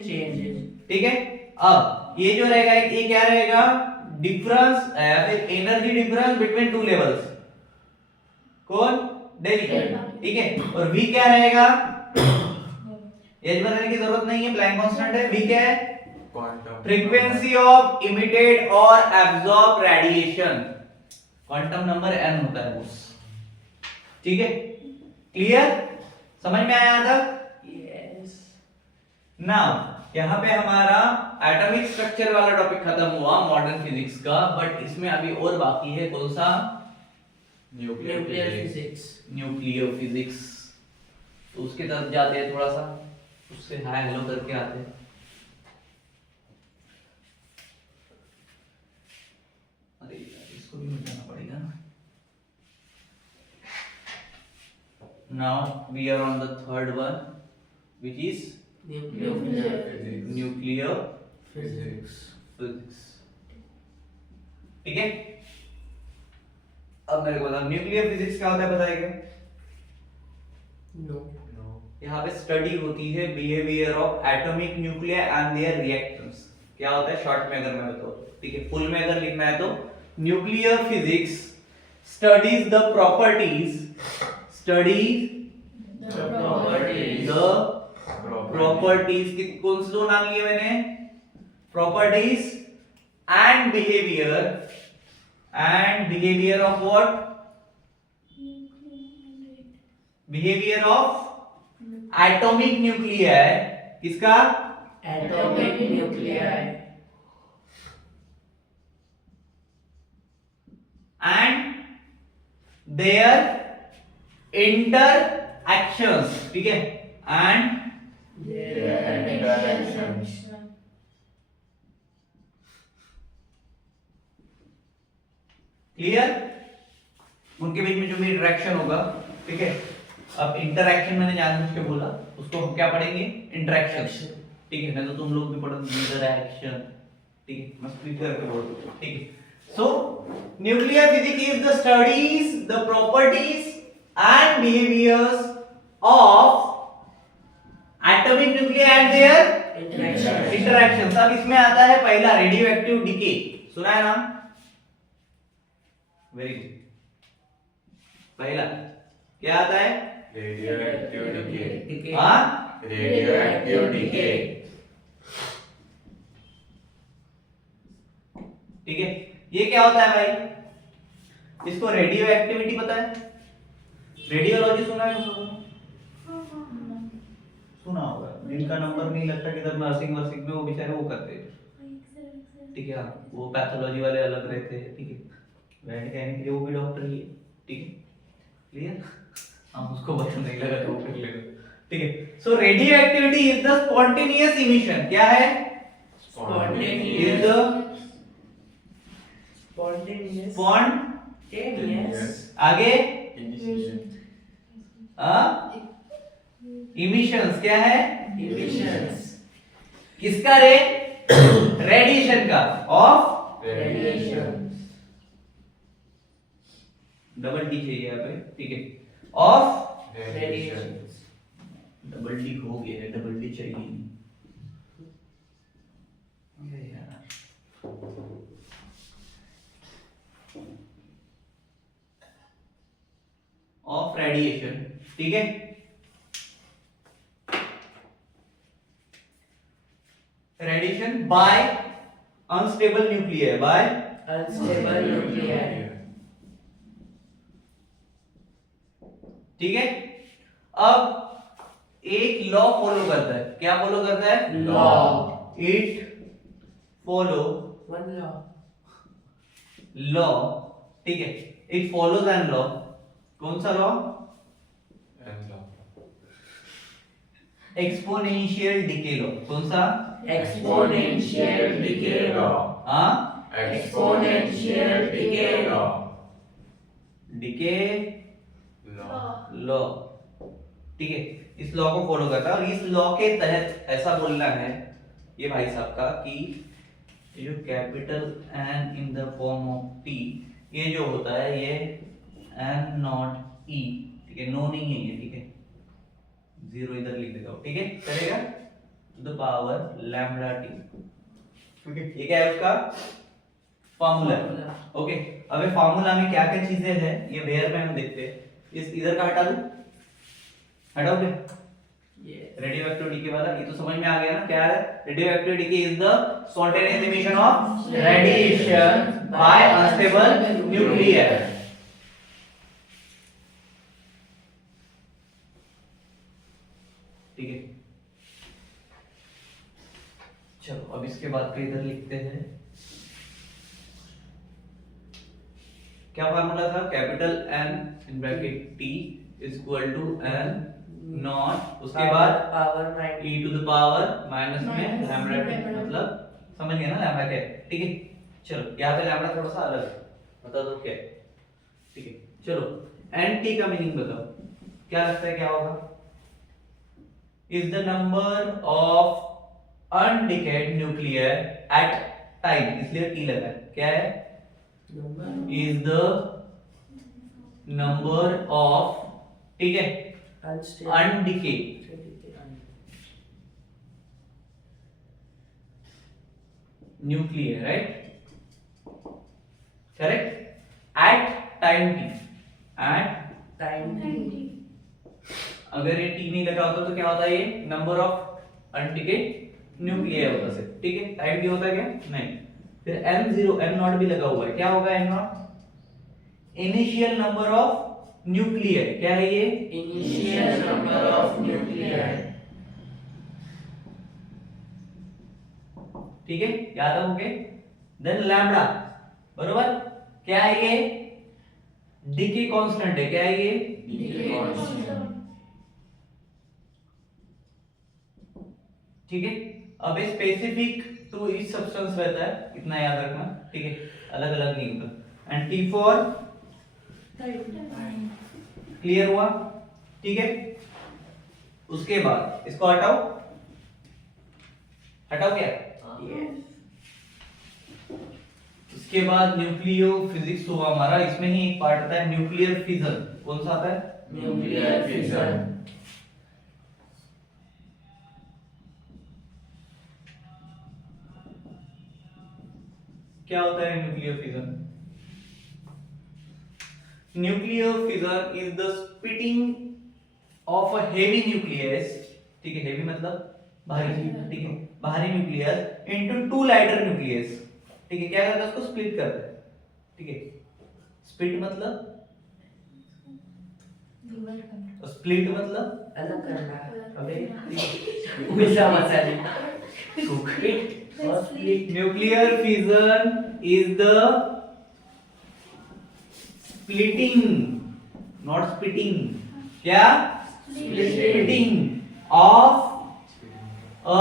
changes. ठीक है। अब ये जो रहेगा, ये क्या रहेगा? डिफरेंस या फिर energy difference between two levels, कौन? डेल्टा, ठीक है। और V क्या रहेगा? एच बताने की जरूरत नहीं है, प्लैंक कांस्टेंट है। V क्या है? Quantum. फ्रीक्वेंसी ऑफ इमिटेड और absorb radiation, quantum number n होता है बॉस, ठीक है, क्लियर, समझ में आया तक? Yes. नाउ यहाँ पे हमारा एटॉमिक स्ट्रक्चर वाला टॉपिक खत्म हुआ मॉडर्न फिजिक्स का, बट इसमें अभी और बाकी है, कौन सा? Nuclear Nuclear physics. physics. Nuclear physics, तो उसके तरफ जाते हैं, थोड़ा सा उससे हाय हेलो करके आते हैं। अरे यार इसको भी मिटाना पड़ेगा ना। Now we are on the third one which is Nuclear Nuclear physics. physics. Nuclear Physics. Physics, ठीक है। अब मेरे को बताओ न्यूक्लियर फिजिक्स क्या होता है, बताइएगा। No. No. यहाँ पे स्टडी होती है behaviour of atomic nuclei and their reactions. क्या होता है शॉर्ट में अगर मैं बताऊं, ठीक है, फुल में अगर लिखना है तो nuclear physics studies the properties, studies The properties. The properties की कौन से दो नाम लिए मैंने, properties and behaviour of what, behaviour of atomic nuclei, किसका, Atomic nuclei. एंड देयर इंटरएक्शंस, ठीक है, एंड Their interactions. क्लियर, उनके बीच में जो भी इंटरेक्शन होगा, ठीक है। अब इंटरएक्शन मैंने जानबूझ के बोला, उसको हम क्या पढ़ेंगे, इंटरेक्शन, ठीक है, नहीं तो तुम लोग भी पढ़ोगे इंटरएक्शन, ठीक है, मैं स्प्लिट करके बोल दूं, ठीक है। So nuclear physics is the studies the properties and behaviours of atomic nuclei and their interactions. Interactions. अब इसमें आता है पहला रेडियोएक्टिव डिके, सुना है नाम, वेरी गुड। पहला क्या आता है, Radioactive decay. Decay. हाँ, Radioactive decay. ठीक है, ये क्या होता है भाई, इसको रेडियो एक्टिविटी पता है, रेडियोलॉजी सुना है तुम लोगों ने? सुना होगा, जिनका नंबर नहीं लगता किधर नर्सिंग वर्सिंग में, वो बेचारे वो करते हैं, ठीक है, हाँ, वो पैथोलॉजी वाले अलग रहते हैं, ठीक है, वैसे कहने के लिए वो भी डॉक्टर ही है, ठीक है, क्लियर, हम उसको पता नहीं लगा तो वो कर लेगा, ठीक है। So radioactivity is the spontaneous emission, क्या है, इज द Spontaneous. स्पॉन्टेनियस, आगे Initiation. इमिशंस, क्या है, Emissions. किसका रे, रेडिएशन का, ऑफ Radiation. डबल डी चाहिए यहाँ पे, ठीक है, ऑफ Radiation. डबल डी हो गया है, डबल डी चाहिए नहीं, अरे यार, ऑफ रेडिएशन, ठीक है। Radiation by unstable nuclear, by Unstable nuclei. ठीक है। अब एक लॉ फॉलो करता है, क्या फॉलो करता है, Law. It follow One law. Law, ठीक है, इट फॉलोज एन लॉ, कौन सा law, And law. Exponential decay law, कौन सा, Exponential decay law. हाँ, Exponential decay law. Decay Law. Law, ठीक है, इस लॉ को फॉलो करता है, और इस लॉ के तहत ऐसा बोलना है ये भाई साहब का कि ये जो capital N in the form of T, ये जो होता है ये एन नॉट ई, ठीक है, नो नहीं है ये, ठीक है, जीरो इधर लिख देता हूं, ठीक है, चलेगा, to the power lambda T, ठीक है, ये क्या है उसका फार्मूला, ओके। अब ये फार्मूला में क्या क्या चीजें हैं ये वेयर में हम देखते हैं, इस इधर का हटा दूं, हटाओगे, Yes. रेडियो एक्टिव डीके वाला, ये तो समझ में आ गया ना क्या है? Radio active decay is the spontaneous emission of radiation by unstable nuclear. ठीक है, चलो अब इसके बाद पे इधर लिखते हैं क्या फार्मूला था? Capital N in bracket T is equal to N naught, उसके बाद power e to the power minus में लैम्बडा टी, मतलब समझ गए ना लैम्बडा क्या है? ठीक है, चलो यहाँ पे लैम्बडा थोड़ा सा अलग है, बता दो क्या है? ठीक है, चलो एन टी का मीनिंग बताओ, क्या लगता है क्या होगा? Is the number of undecayed nuclear at time, इसलिए टी लगा है, क्या है? इज द नंबर ऑफ, ठीक है, undecayed nuclear, right, correct, at time T, at time अगर ये टी नहीं लगा होता तो क्या होता है? ये नंबर ऑफ अनडिकेड न्यूक्लियर होता सिर्फ, ठीक है, टाइम टी होता क्या? नहीं। फिर n0 n0 भी लगा हुआ है, क्या होगा n0? Initial number of nuclear, क्या है ये? Initial number of nuclear. ठीक है, याद रखोगे। देन लैम्बडा, बरोबर, क्या है ये? डीके कांस्टेंट है, क्या है ये? Decay constant. ठीक है, अब स्पेसिफिक टू ईच सब्सटेंस रहता है, इतना याद रखना, ठीक है, अलग अलग नहीं होता। एंड टी फॉर क्लियर हुआ? ठीक है, उसके बाद इसको हटाओ, हटाओ क्या? उसके बाद न्यूक्लियो फिजिक्स हुआ हमारा, इसमें ही एक पार्ट आता है न्यूक्लियर फिजन, कौन सा आता है? Nuclear fission. क्या होता है nuclear fission? Nuclear fission is the splitting of a heavy nucleus, ठीक है, हेवी मतलब भारी, ठीक है, भारी nucleus into two lighter nucleus, ठीक है, क्या करता है? उसको स्प्लिट करता है, ठीक है, स्प्लिट मतलब, स्प्लिट मतलब अलग करना। अबे मिश्रा मसाले। Nuclear fission is the splitting, not splitting, क्या? Splitting of a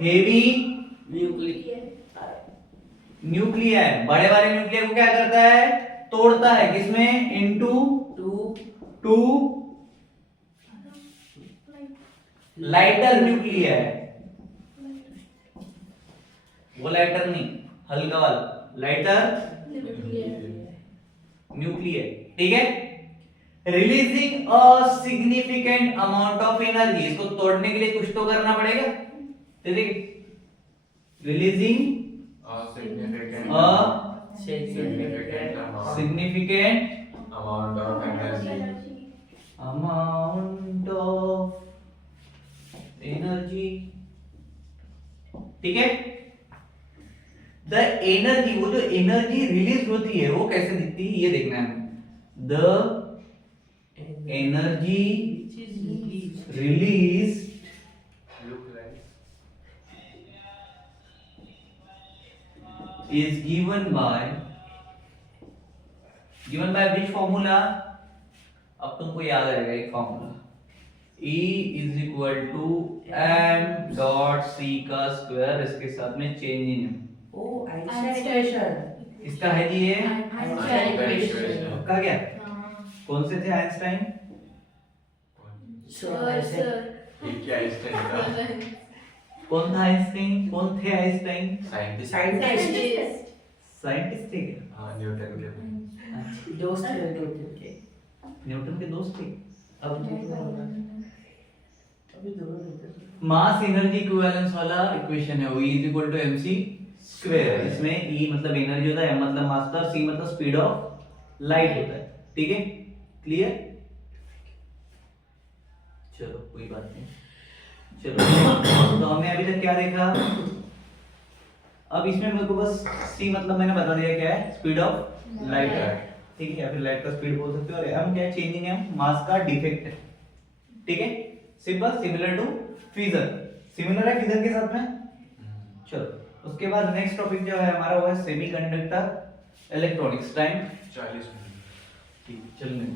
heavy nuclear, बड़े वाले न्यूक्लियर को क्या करता है? तोड़ता है, किसमें? इनटू टू लाइटर न्यूक्लियर, वो लाइटर नहीं, हल्का वाला लाइटर न्यूक्लियर, ठीक है, releasing a significant amount of energy, इसको तोड़ने के लिए कुछ तो करना पड़ेगा, ठीक, releasing significant significant amount of energy amount of energy, ठीक है। द एनर्जी, वो जो एनर्जी रिलीज होती है वो कैसे दिखती है ये देखना है हमें। The energy release look like is given by which formula? अब तुमको याद आएगा एक formula, E is equal to m dot c का स्क्वायर, इसके साथ में चेंज इन, ओ आइंस्टाइन इक्वेशन। इसका है जी ये आइंस्टाइन इक्वेशन का क्या, कौन से थे आइंस्टाइन? एक क्या Einstein का कौन था आइंस्टाइन? कौन थे आइंस्टाइन? साइंटिस्ट साइंटिस्ट साइंटिस्ट थे क्या? हाँ न्यूटन के दोस्त थे न्यूटन के। न्यूटन के दोस्त थे। अब देखना होगा, अभी दोनों न्यूटन। मास एनर्जी इक्विवेलेंस वाला इक्वेशन है वो, E is equal to mc square, इसमें E मतलब एनर्जी होता है, m मतलब मास होता है, c मतलब स्पीड ऑफ लाइट होता है, ठीक है, क्लियर? चलो कोई बात नहीं। चलो तो हमने अभी तक क्या देखा? अब इसमें मेरे को बस c मतलब मैंने बता दिया क्या है, स्पीड ऑफ लाइट है, ठीक है, या फिर लाइट का स्पीड बोल सकते हो। और m क्या है, चेंजिंग एम मास का डिफेक्ट है, ठीक है, simple, similar to fission, similar है फिजर के साथ में। चलो उसके बाद नेक्स्ट टॉपिक जो है हमारा वो है सेमीकंडक्टर इलेक्ट्रॉनिक्स। Time 40 minute. ठीक, चलने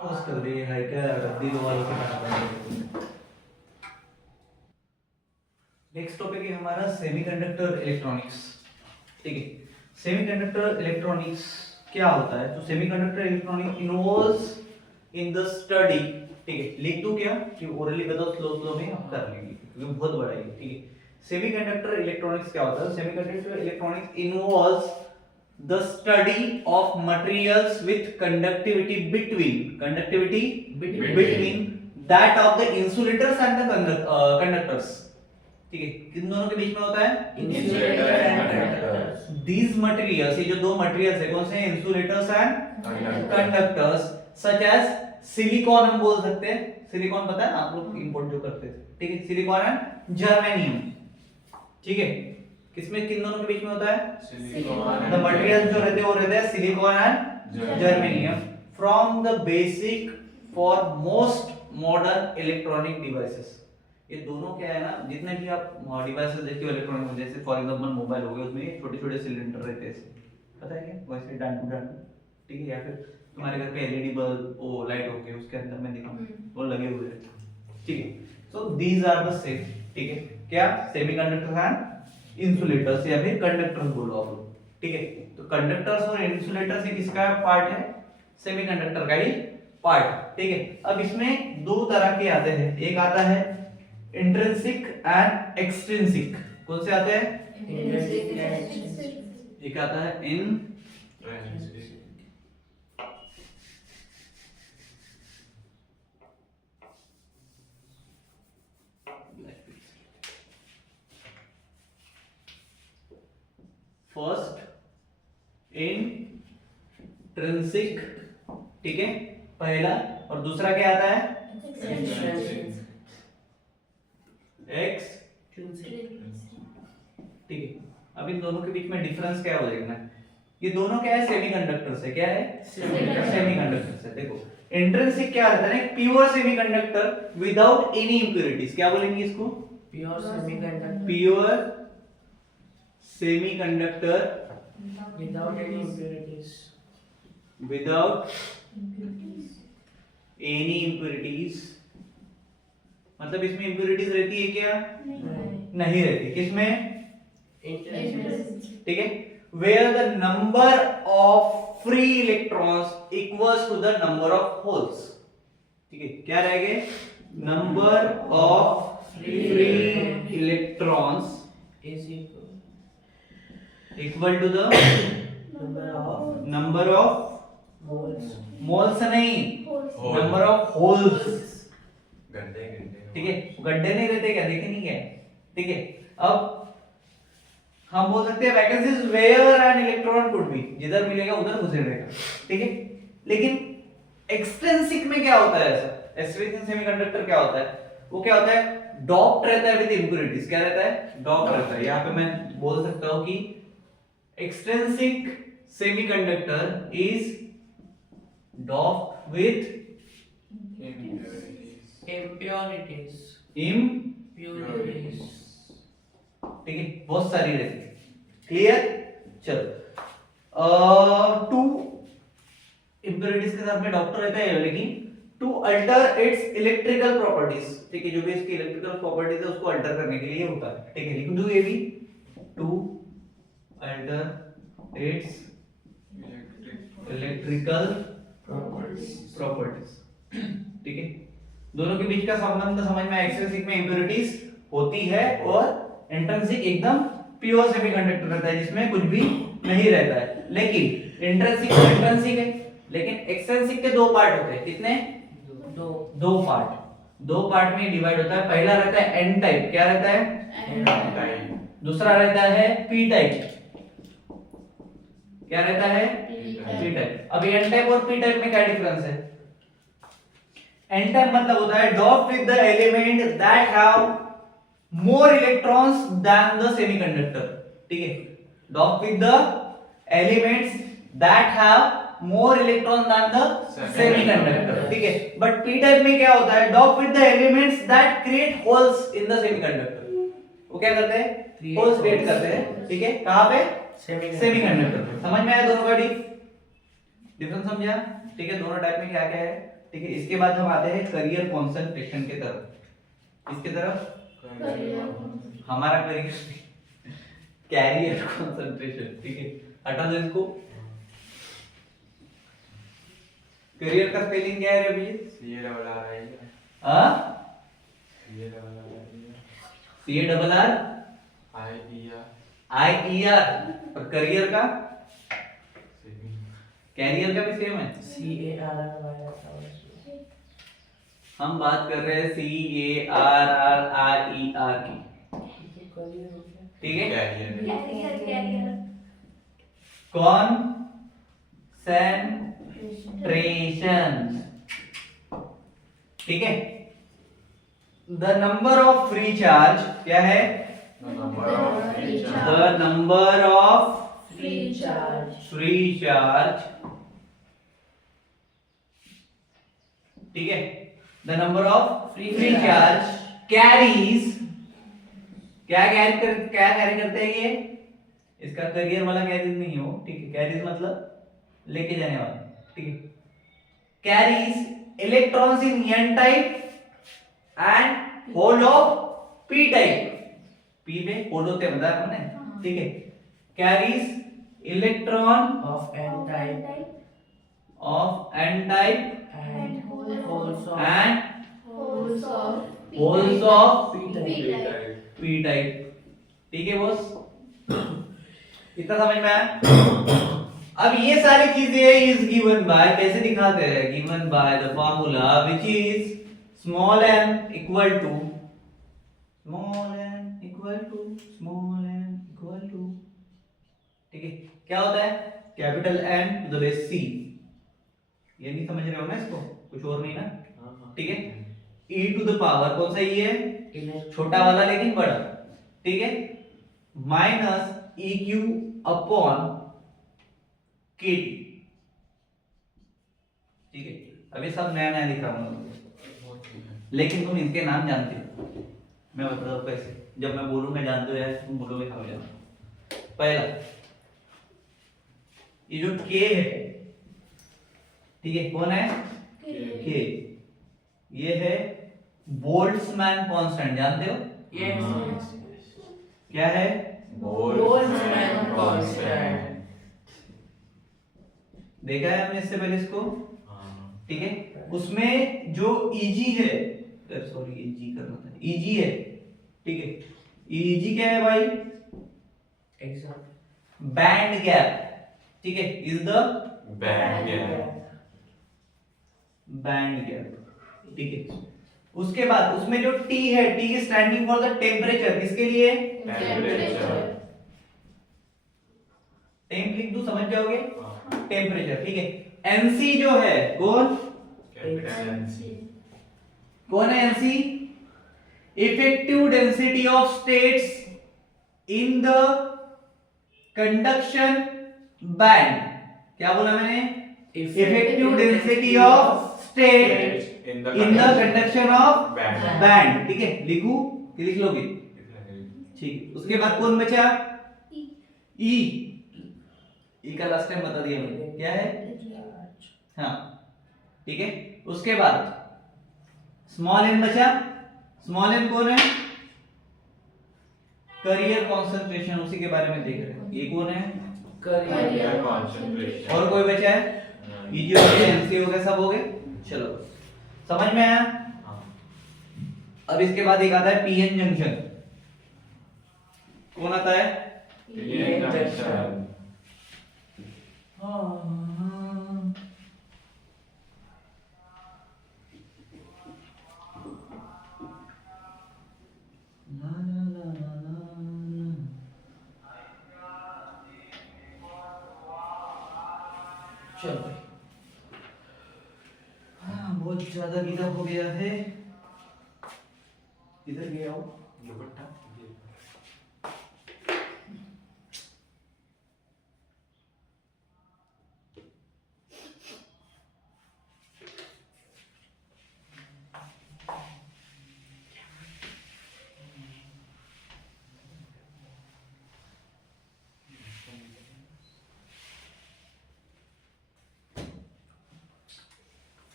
पॉज कर दिए है क्या, रद्दी दो वालों के बराबर। नेक्स्ट टॉपिक है हमारा सेमीकंडक्टर इलेक्ट्रॉनिक्स, ठीक है। सेमीकंडक्टर इलेक्ट्रॉनिक्स क्या होता है? तो semiconductor electronics involves in the study, ठीक है, लिख दूं क्या कि ओरली बताओ, स्लो स्लो में आप कर लेंगे क्योंकि बहुत बड़ा है, ठीक है। सेमीकंडक्टर इलेक्ट्रॉनिक्स क्या होता है? Semiconductor electronics involves the study of materials with conductivity between that of the insulators and the conductors, ठीक है। किन दोनों के बीच में होता है? Insulator and conductors. These materials, ये जो दो मटेरियल्स है कौन से हैं? Insulators and conductors, such as silicon, हम बोल सकते हैं सिलिकॉन, पता है ना आप लोग इंपोर्ट जो करते थे, ठीक है, सिलिकॉन एंड जर्मेनियम, ठीक है। किसमें, किन दोनों के बीच में होता है? सिलिकॉन। द मटेरियल्स जो रहते हैं वो रहते हैं silicon and germanium from the basic for most modern electronic devices. ये दोनों क्या है ना, जितने भी आप डिवाइसेस देखते हो इलेक्ट्रॉनिक, जैसे फॉर एग्जांपल मोबाइल हो गया, उसमें छोटे छोटे सिलेंडर रहते हैं, पता है क्या, वैसे डांटू डांटू, ठीक है, या फिर तुम्हारे घर पे एलईडी बल्ब वो लाइट होके उसके अंदर में दिखाऊं वो लगे हुए हैं, ठीक है। So these are the same, ठीक है, क्या सेमीकंडक्टर्स एंड इंसुलेटर्स या फिर कंडक्टर्स बोलो आप लोग, ठीक है। तो कंडक्टर्स और इंसुलेटर्स ये किसका पार्ट है? सेमीकंडक्टर का ही पार्ट, ठीक है। अब इसमें दो तरह के आते हैं, एक आता है इंट्रिंसिक एंड एक्सट्रिंसिक। कौन से आते हैं? एक आता है फर्स्ट इंट्रिंसिक, ठीक है, पहला, और दूसरा क्या आता है? एक्स, ठीक है। अब इन दोनों के बीच में डिफरेंस क्या हो देखना है। ये दोनों क्या है? सेमीकंडक्टर्स है, क्या है? सेमीकंडक्टर्स है। देखो इंट्रिंसिक क्या रहता है? Pure semiconductor without any impurities, क्या बोलेंगे इसको? Pure semiconductor pure semiconductor without any impurities. Without any impurities. मतलब इसमें इंप्योरिटीज रहती है क्या? नहीं रहती। किसमें? Intrinsic. ठीक है। Where the number of free electrons equals to the number of holes, ठीक है, क्या रहेगा? Number of free electrons Is equal to the number of moles. moles नहीं, Hole. number of holes, गड्ढे ठीक है। गड्ढे नहीं रहते क्या? देखे नहीं क्या? ठीक है। अब हम बोल सकते हैं vacancies where an electron could be, जिधर मिलेगा उधर घुसेड़ेगा, ठीक है। लेकिन एक्सट्रिंसिक में क्या होता है? ऐसा एक्सट्रिंसिक सेमीकंडक्टर क्या होता है? वो क्या होता है? डॉप्ड रहता है विद इंप्योरिटीज। क्या रहता है? डॉप्ड रहता है। यहाँ पे मैं बोल सकता हूँ कि extrinsic semiconductor is doped with Impurities. impurities, ठीक है, बहुत सारी रहती है। क्लियर? चलो टू इंप्योरिटीज के साथ में डॉक्टर रहता है, लेकिन to alter its electrical properties, ठीक है, जो भी इसकी इलेक्ट्रिकल प्रॉपर्टीज है उसको अल्टर करने के लिए होता है, ठीक है। लिख दूं ये भी, to alter its electrical properties, ठीक है। दोनों के बीच का संबंध समझ में, एक्सट्रिंसिक में इंप्योरिटीज होती है और इंट्रिंसिक एकदम प्योर सेमीकंडक्टर रहता है जिसमें कुछ भी नहीं रहता है। लेकिन इंट्रिंसिक है, लेकिन एक्सट्रिंसिक के दो पार्ट होते हैं। कितने? दो दो पार्ट। दो पार्ट में डिवाइड होता है। पहला रहता है एन टाइप, क्या रहता है? टाइप दूसरा रहता है पी टाइप, क्या रहता है? टाइप। P type. अब एन टाइप और पी टाइप में क्या डिफरेंस है? एन टाइप मतलब होता है doped with the element that have more electrons than the semiconductor, ठीक है? Doped with the elements that have more electron than the semiconductor, ठीक है? बट पी टाइप में क्या होता है? Doped with the elements that create holes in the semiconductor. वो क्या करते हैं? होल्स क्रिएट करते हैं, ठीक है? कहां पे? सेमीकंडक्टर पे। समझ में आया दोनों का डिफरेंस समझा? ठीक है, दोनों टाइप में क्या क्या है, ठीक है? इसके बाद हम आते हैं करियर कंसंट्रेशन के तरफ। इसके तरफ हमारा करियर कैरियर कंसंट्रेशन, ठीक है? हटा दो इसको। करियर का स्पेलिंग क्या है रे Abhijit? C double R I है। हां, सी डबल आर आई है। C A double R I E R. और करियर का, सेमी। कैरियर का भी सेम है। हम बात कर रहे हैं C A R R R E R की, ठीक है? कैरियर। कंसंट्रेशन, ठीक है? The number of free charge क्या है? Number of free charge. The number of free charge free charge, ठीक है? The number of Free free charge charge carries, क्या कैरी करते हैं ये? इसका करियर वाला कैरीज नहीं हो, ठीक है? कैरीज मतलब लेके जाने वाला, ठीक है? Carries electrons in N type and hole of P type. P में होल होते हैं, बता रहा हूं ना, ठीक है? Carries electron of n type of N type and holes of एंड Holes of holes of p P type. type. P type, ठीक है बॉस? इतना समझ में आया? अब ये सारी चीजें इज गिवन बाय, कैसे दिखाते हैं? Given by the formula which is small n equal to small n equal to small n equal to, ठीक है? क्या होता है? Capital N to the base C। ये नहीं समझ रहे हो ना इसको? कुछ और नहीं ना, ठीक है? e टू द पावर कौन सा e है? छोटा वाला लेकिन बड़ा, ठीक है? माइनस eq अपॉन kT, ठीक है? अभी सब नया नया दिख रहा हूं, लेकिन तुम इनके नाम जानते हो। मैं बता दूं कैसे, जब मैं बोलूंगा जानते हो यार, तुम बोलोगे हाँ जानो। पहला, ये जो k है, ठीक है? कौन है? k। ये है बोल्ट्जमैन कांस्टेंट, जानते हो? Yes. क्या है? Boltzmann constant. देखा है हमने इससे पहले इसको, ठीक है? उसमें जो Eg है, सॉरी Eg करना था, Eg है, ठीक है? Eg क्या है भाई? Example. बैंड गैप, ठीक है? Is the band gap. Band gap, ठीक है? उसके बाद उसमें जो T है, T is standing for the temperature, किसके लिए? टेम्परेचर। टेम्प लिख दूं, समझ जाओगे? टेम्परेचर, ठीक है? Nc जो है, कौन कैपिटल एन। कौन है? Nc effective density of states in the conduction band. क्या बोला मैंने? Effective density of state in in the conduction of band. Band, ठीक है? लिखूं कि लिख लोगे? ठीक है। उसके बाद कौन बचा? ई। ई का लास्ट टाइम बता दिया मैंने, क्या है? हाँ, ठीक है? उसके बाद स्मॉल n बचा। स्मॉल n कौन है? करियर कंसंट्रेशन, उसी के बारे में देख रहे हैं। ये कौन है? Career concentration. और कोई बचा है? Eg हो गया, Nc हो गया, सब हो गए। चलो, समझ में आया? अब इसके बाद एक आता है पीएन जंक्शन। कौन आता है? PN junction. चलो भाई, हाँ बहुत ज्यादा गीला हो गया है। इधर गया हो दुपट्टा ये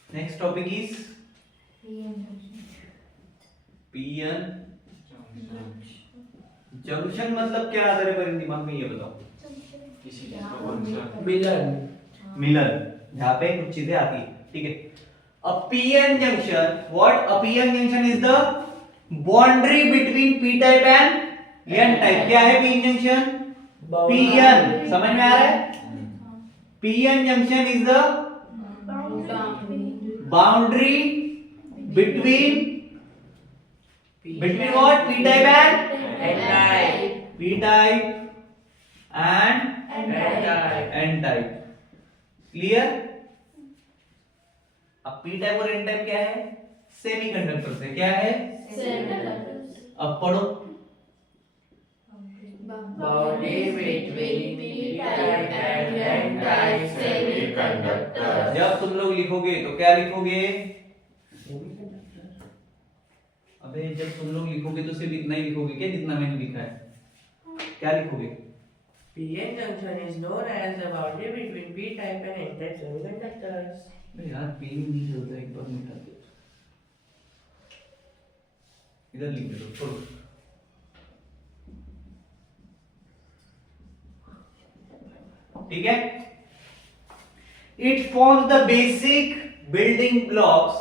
next topic is PN junction. मतलब क्या आता है पर दिमाग में, ये बताओ। किसी चीज को कौन सा मिलन मिलन, जहाँ पे कुछ चीजें आती है, ठीक है। A PN junction, what a PN junction is the boundary between P type and N type. क्या है पीएन जंक्शन? पीएन, समझ में आ रहा है? PN junction is the boundary between what? P type and N type P type and N type N type। Clear? अब P type और N type क्या है? सेमीकंडक्टर से। क्या है? अब पढ़ो। boundary between P type and N type semiconductor। जब तुम लोग लिखोगे तो क्या लिखोगे? अबे जब तुम लोग लिखोगे तो सिर्फ इतना ही लिखोगे क्या, जितना मैंने लिखा है? क्या लिखोगे? PN junction is known as the boundary between P type and N type semiconductors। अबे यार पेन नहीं चलता, एक बार मिटा दे। इधर लिख दो छोड़ो। ठीक है। It forms the basic building blocks.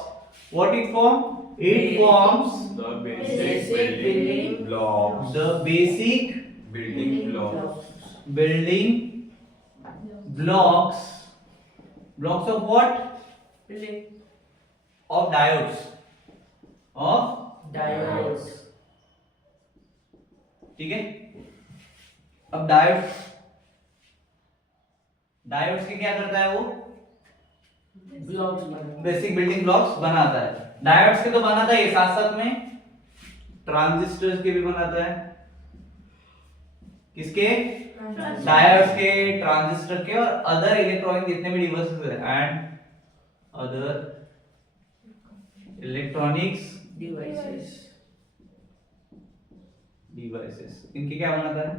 What it forms? It forms the Basic basic building blocks the basic building blocks building blocks. Blocks of what? Building Of diodes. Of diodes ठीक है। अब डायोड्स, डायोड्स के क्या करता है वो? blocks बना basic building blocks बनाता है। डायोड्स के तो बनाता है, साथ साथ में ट्रांजिस्टर्स के भी बनाता है। किसके? डायोड्स के, ट्रांजिस्टर के और अदर इलेक्ट्रॉनिक जितने भी डिवाइसेस हैं एंड अदर इलेक्ट्रॉनिक्स डिवाइसेस, इनके क्या बनाता है?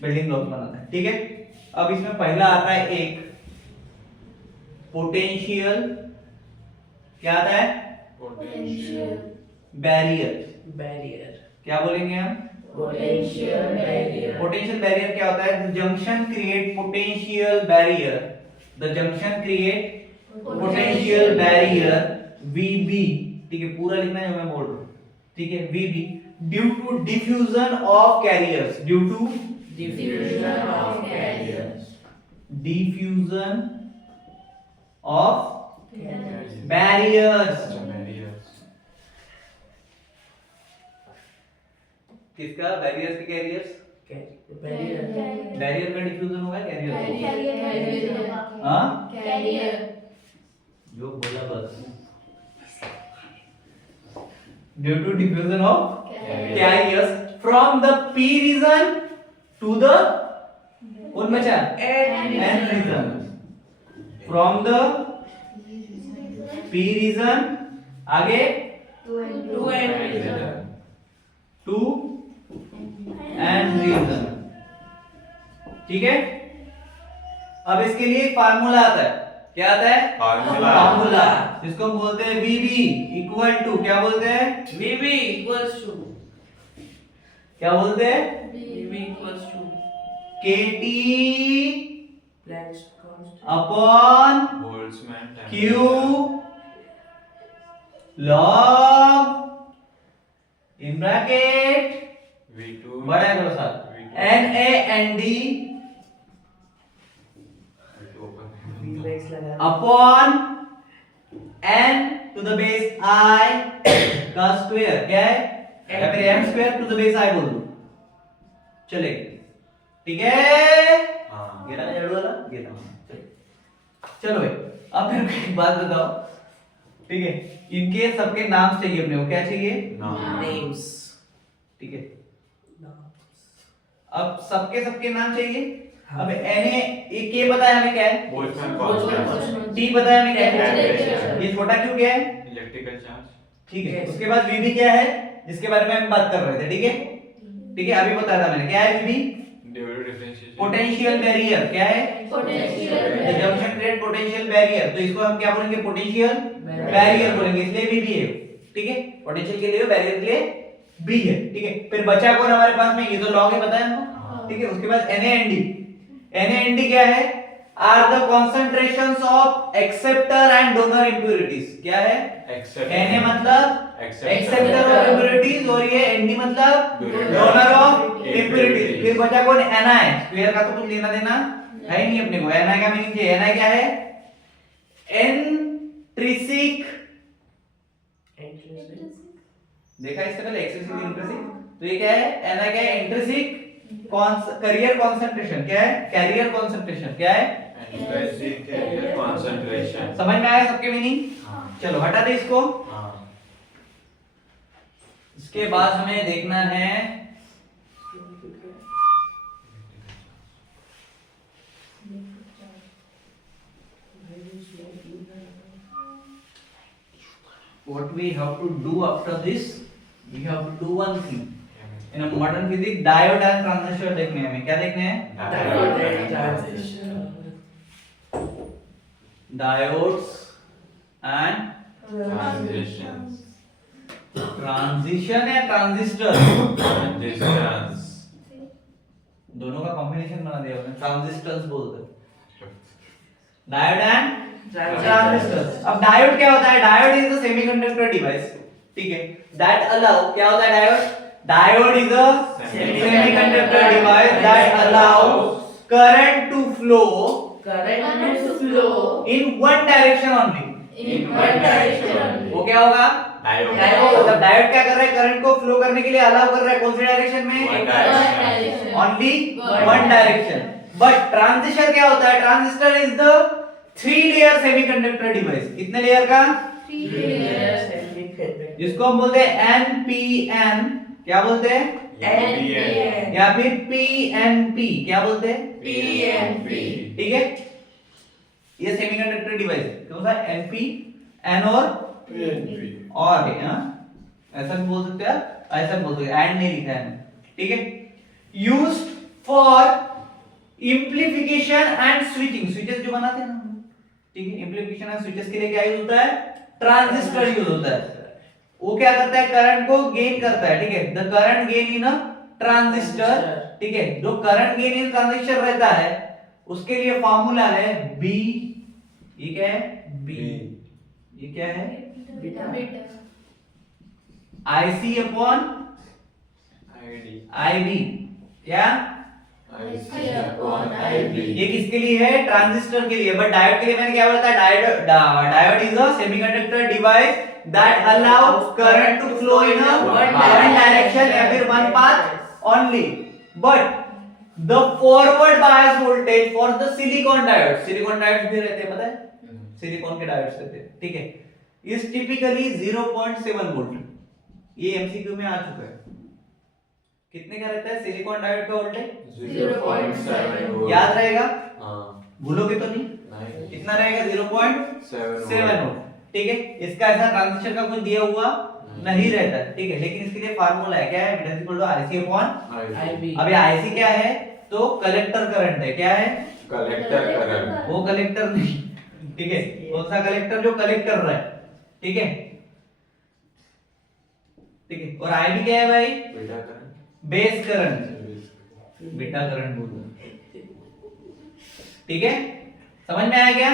बिल्डिंग ब्लॉक्स बनाता है। ठीक है। अब इसमें पहला आता है एक पोटेंशियल, क्या आता है? potential barrier. barrier क्या बोलेंगे हम? potential barrier पोटेंशियल बैरियर क्या होता है? The junction create potential barrier, the junction create potential barrier VB। ठीक है, पूरा लिखना है जो मैं बोल रहा हूँ। ठीक है, VB due to diffusion of carriers, due to diffusion of carriers diffusion of carriers barriers. barriers किसका? बैरियर्स के कैरियर्स। barrier बैरियर का डिफ्यूजन होगा कैरियर। हाँ, जो बोला बस। Due to diffusion of carriers from the P region to the कौन बचा? N region. From the P region आगे to N reason to N region. ठीक है। अब इसके लिए एक फार्मूला आता है। क्या आता है? फार्मूला फार्मूला जिसको हम बोलते हैं VB इक्वल टू, क्या बोलते हैं? VB equals to क्या बोलते हैं? VB equals to KT Planck's constant upon Boltzmann Q log in bracket V2 बड़ा करो साथ V2 NaND V max लगा upon n to the base I का स्क्वायर। क्या है? या फिर m square to the base I बोल दो, चलेगा। ठीक है। हाँ ये रहा झाड़ू वाला, ये रहा। चलो। चलो भाई, अब मेरे को एक बात बताओ, ठीक है, इनके सबके नाम चाहिए अपने को, क्या चाहिए? नाम। Names. ठीक है, Names. अब सबके सबके नाम चाहिए। हाँ। अब Na एक के पता है हमें क्या है, बोल्ट्जमैन बोल्ट्जमैन कांस्टेंट। टी पता है हमें क्या है, Temperature. ये छोटा क्यों क्या है, इलेक्ट्रिकल चार्ज। ठीक है। Yes. उसके बाद वीबी क्या है, जिसके बारे में हम बात कर रहे थे, ठीक है, ठीक है, अभी बताया था मैंने, क्या है वीबी? Durative differentiation. पोटेंशियल बैरियर, क्या है? Potential junction create potential barrier, तो इसको हम क्या बोलेंगे, पोटेंशियल बैरियर बोलेंगे, इसलिए भी है, ठीक है, पोटेंशियल के लिए बैरियर के लिए बी है, ठीक है। फिर बचा कौन हमारे पास में, ये तो लॉग है, पता है हमको, ठीक है। उसके बाद NaND क्या है, are the concentrations of acceptor and donor impurities, क्या है? Na मतलब एक्सेप्टर ऑफ इंप्यूरिटीज और ये ND मतलब डोनर ऑफ इंप्यूरिटीज। फिर बचा कौन, Ni, स्क्वायर का तो कुछ लेना देना है ही नहीं अपने को। Ni का मीनिंग क्या है, इंट्रिंसिक, देखा इससे पहले एक्सेसिव इंट्रिंसिक, तो ये क्या है, Ni क्या है, इंट्रिंसिक कैरियर कंसंट्रेशन, क्या है, कैरियर कंसंट्रेशन, क्या है, इंट्रिंसिक कैरियर कंसंट्रेशन। समझ में आया सबके मीनिंग? हाँ। चलो हटा दे इसको। हाँ। इसके बाद हमें देखना है what we have to do after this. We have to do one thing in a modern physics, diode and transistor देखने हैं हमें, क्या देखने हैं, Diode and transition. Diodes and Transitions. Transition या ट्रांजिस्टर, Resistance. दोनों का कॉम्बिनेशन बना दिया हमने, ट्रांजिस्टर्स बोलते हैं, डायोड एंड ट्रांजिस्टर। अब डायोड क्या होता है, diode is a semiconductor device, ठीक है, दैट अलाउ, क्या होता है diode, diode is a semiconductor device that allows current to flow Current to flow in one direction only, in one direction only. वो क्या होगा, Diode. मतलब डायोड क्या कर रहा है, करंट को फ्लो करने के लिए अलाउ कर रहा है, कौन सी डायरेक्शन में, One direction. Only one direction. But transistor क्या होता है, transistor is the 3 layer semiconductor device, कितने लेयर का, Yes, semiconductor. जिसको हम बोलते हैं NPN, क्या बोलते हैं, NPN. या फिर PNP, क्या बोलते हैं, PNP. ठीक है। ये सेमीकंडक्टर डिवाइस कौन सा, NP, N और है, हाँ? ऐसा भी बोल सकते हैं, ऐसा भी बोल सकते हैं, एंड नहीं लिखा है, ठीक है। Used for amplification and switching, switches जो बनाते हैं ना, ठीक है, इम्प्लीफिकेशन एंड स्विचेस के लिए क्या यूज होता है, ट्रांजिस्टर यूज होता है। वो क्या करता है, करंट को गेन करता है, ठीक है, the current gain in a transistor, ठीक है, जो करंट गेन इन ट्रांजिस्टर रहता है उसके लिए फार्मूला है बी, ये क्या है, बी, ये क्या है, IC अपॉन IB, क्या, ये किसके लिए है, ट्रांजिस्टर के लिए। बट डायोड के लिए मैंने क्या बोला था, diode is a semiconductor device that allows current to flow in a one direction या फिर one path only. But the forward bias voltage for the silicon diode, silicon diodes भी रहते हैं, पता है, सिलिकॉन के डायोड्स रहते हैं, ठीक है, इज टिपिकली 0.7 वोल्ट। ये एमसीक्यू में आ चुका है, कितने का रहता है सिलिकॉन डायोड का वोल्टेज, 0.7 याद रहेगा, हाँ, भूलोगे तो नहीं, नहीं, कितना रहेगा, 0.7 7 वोल्ट, ठीक है। इसका ऐसा ट्रांजिस्टर का कुछ दिया हुआ नहीं रहता है, ठीक है, लेकिन इसके लिए फार्मूला है, क्या है, इक्वल टू IC अपॉन IB. अभी IC क्या है, तो कलेक्टर करंट है, क्या है, कलेक्टर करंट, वो कलेक्टर नहीं, ठीक है, कौन सा कलेक्टर, जो कलेक्ट कर रहा है, ठीक है, ठीक है। और IB क्या है भाई, beta current, base current, beta current बोल रहे हैं, ठीक है, समझ में आया क्या।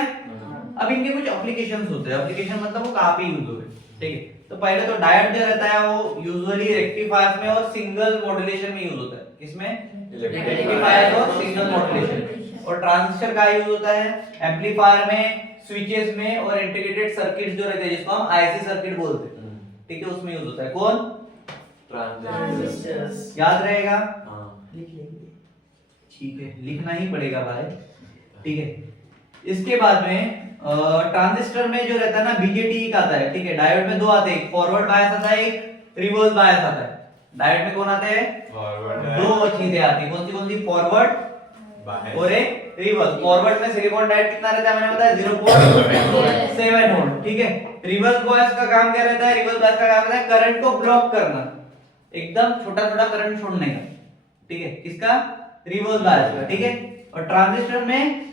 अब इनके कुछ एप्लीकेशंस होते हैं, एप्लीकेशन मतलब वो कहाँ पे यूज हो रहे हैं, ठीक है। तो पहले तो डायोड जो रहता है वो यूजुअली रेक्टिफायर्स में और सिंगल मॉड्यूलेशन में यूज होता है, किसमें, रेक्टिफायर और सिंगल मॉड्यूलेशन। और ट्रांजिस्टर का यूज होता है एम्पलीफायर में, स्विचेस में और इंटीग्रेटेड सर्किट्स जो रहते हैं जिसको हम IC सर्किट बोलते हैं, ठीक है, उसमें यूज होता है। कौन, ट्रांजिस्टर्स, याद रहेगा, हाँ, लिख लेंगे. ठीक है, लिखना ही पड़ेगा भाई, ठीक है। इसके बाद में ट्रांजिस्टर में जो रहता है ना बीजेटी एक आता है, ठीक है। डायोड में दो आते हैं, एक फॉरवर्ड बायस आता है, एक रिवर्स बायस आता है। डायोड में कौन आते हैं? फॉरवर्ड दो चीजें आती है, कौन सी? फॉरवर्ड बाहर और एक रिवर्स। फॉरवर्ड में सिलिकॉन डायोड कितना रहता है मैंने बताया 0.7 वोल्ट, ठीक है। रिवर्स बायस का काम क्या रहता है? रिवर्स बायस का काम रहता है करंट को ब्लॉक करना, एकदम छोटा छोटा करंट छोड़ने का, ठीक है। किसका? रिवर्स बायस का, ठीक है। और ट्रांजिस्टर में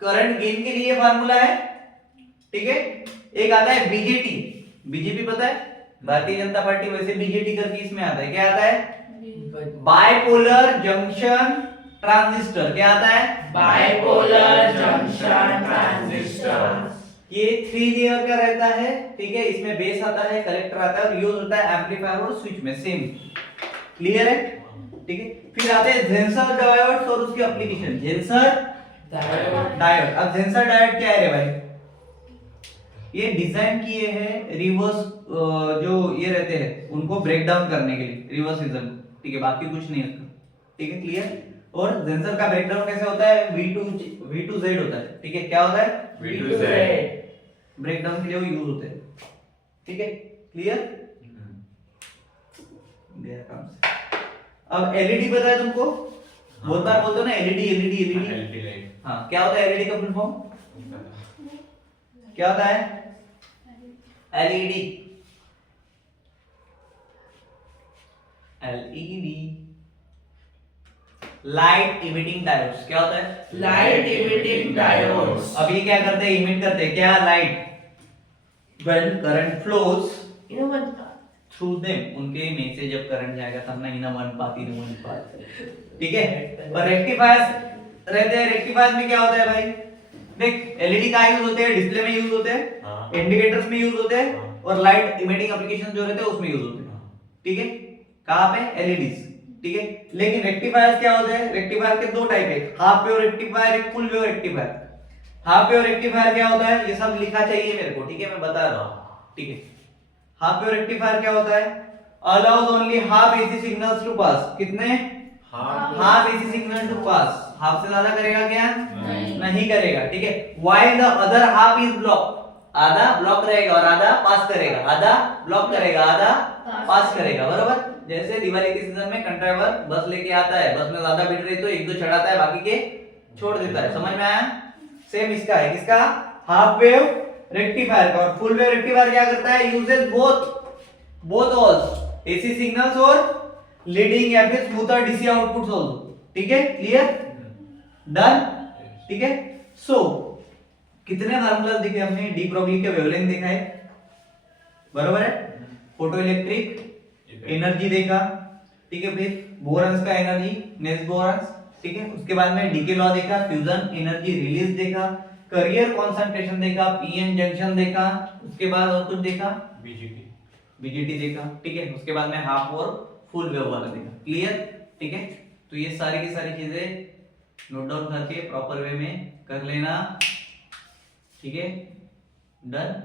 करंट गेन के लिए फार्मूला है, ठीक है। एक आता है बीजेटी, बीजेपी पता है भारतीय जनता पार्टी, वैसे बीजेटी करके इसमें आता है। क्या आता है? Bipolar junction transistor. क्या आता है? Bipolar junction transistor. ये 3 लेयर का रहता है, ठीक है। इसमें बेस आता है, कलेक्टर आता है और यूज होता है एम्पलीफायर और स्विच में, सेम। क्लियर है? ठीक है। फिर आते हैं जेंसर डायोड्स और उसकी एप्लीकेशन। जेंसर डायोड। अब जेंसर डायोड क्या है रे भाई? ये डिजाइन किए हैं रिवर्स जो ये रहते हैं उनको ब्रेक डाउन करने के लिए, रिवर्सिज्म, ठीक है। बाकी कुछ नहीं है इसका, ठीक है। क्लियर? और जेंसर का ब्रेक डाउन कैसे होता है? V2Z होता है, ठीक है। क्या होता है? V2Z ब्रेक डाउन के लिए वो यूज होते हैं, ठीक है। क्लियर? गया काम से। अब एलईडी पता है तुमको? बहुत बार बोलते हो ना LED LED LED. LED light. हाँ, क्या होता है एलईडी का फुल फॉर्म? क्या होता है LED? LED light emitting diodes. क्या होता है? Light emitting diodes. अब ये क्या करते हैं? इमिट करते हैं क्या? Light. When current flows in one path through them, उनके में से जब करंट जाएगा तब ना in one path, in one path, ठीक है। और रेक्टिफायर्स रहते हैं। रेक्टिफायर्स में क्या होता है भाई? देख, एलईडी का यूज होते हैं, डिस्प्ले में यूज होते हैं, हाँ। इंडिकेटर्स में यूज होते हैं, हाँ। और लाइट इमिटिंग एप्लीकेशन जो रहते हैं उसमें यूज होते हैं, ठीक है। कहां पे? एलईडीज, ठीक है। लेकिन रेक्टिफायर्स क्या होते हैं? रेक्टिफायर के दो टाइप है, हाफ वेव रेक्टिफायर, एक full wave rectifier. Half wave rectifier क्या होता है? ये सब लिखा चाहिए मेरे को, ठीक है, मैं बता रहा हूं, ठीक है। हाफ वेव रेक्टिफायर क्या होता है? Allows only half AC signals to pass. कितने? Half AC signal to pass. Half से ज्यादा करेगा क्या? नहीं करेगा, ठीक है। While the other half is block, आधा ब्लॉक रहेगा और आधा पास करेगा, आधा ब्लॉक करेगा, आधा पास करेगा, बरोबर। जैसे दिवाली के सीजन में कंट्राइवर बस लेके आता है, बस में ज्यादा बिट रही तो एक दो चढ़ाता है, बाकी के छोड़ देता है। समझ में आया? सेम इसका है। किसका? हाफ वेव रेक्टिफायर का। और फुल वेव रेक्टिफायर क्या करता है? यूजेस बोथ ऑल्स एसी सिग्नल्स और लीडिंग या फिर स्मूथर डीसी आउटपुट्स आल्सो, ठीक है। क्लियर? डन, ठीक है। सो कितने फार्मूलास देखे हमने? डी ब्रोगली के वेवलेंथ देखा है, बरोबर है। फोटो इलेक्ट्रिक एनर्जी देखा, ठीक है। फिर बोरॉन्स का एनर्जी, नेल्स बोरॉन्स, ठीक है। उसके बाद में डीके लॉ देखा, फ्यूजन एनर्जी रिलीज देखा, कैरियर कंसंट्रेशन देखा, पीएन जंक्शन देखा, उसके बाद और कुछ देखा, बीजेटी देखा, ठीक है। उसके बाद में हाफ और फुल वेव वाला देखा। क्लियर? ठीक है। तो ये सारी की सारी चीजें नोट डाउन करके प्रॉपर वे में कर लेना, ठीक है। डन।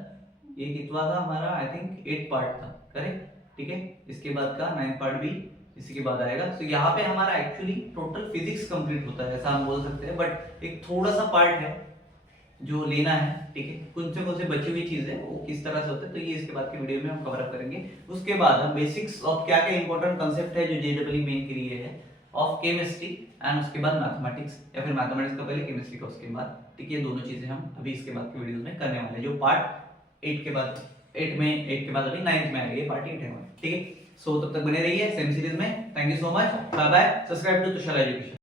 ये कितवा था हमारा? आई थिंक 8 पार्ट था, करेक्ट, ठीक है। इसके बाद का 9 पार्ट भी इसी के बाद आएगा। तो यहाँ पे हमारा एक्चुअली टोटल फिजिक्स कंप्लीट होता है, ऐसा हम बोल सकते हैं। बट एक थोड़ा सा पार्ट है जो लेना है, ठीक है। कौन से बची हुई चीज है वो किस तरह से होता है, तो ये इसके बाद की वीडियो में हम कवर अप करेंगे। उसके बाद हम बेसिक्स ऑफ क्या क्या इंपॉर्टेंट कंसेप्ट है जो जेईई मेन के लिए है, ऑफ केमिस्ट्री, एंड उसके बाद मैथमेटिक्स, या फिर मैथमेटिक्स का पहले केमिस्ट्री का उसके बाद, ठीक है। ये दोनों चीजें हम अभी इसके बाद की वीडियोस में करने वाले हैं, जो पार्ट 8 के बाद 8 के बाद अभी 9th में आएगा, पार्ट 8 है, ठीक है। सो तब तक बने रहिए सेम सीरीज में। Thank you so much, bye bye. Subscribe to Tushar education.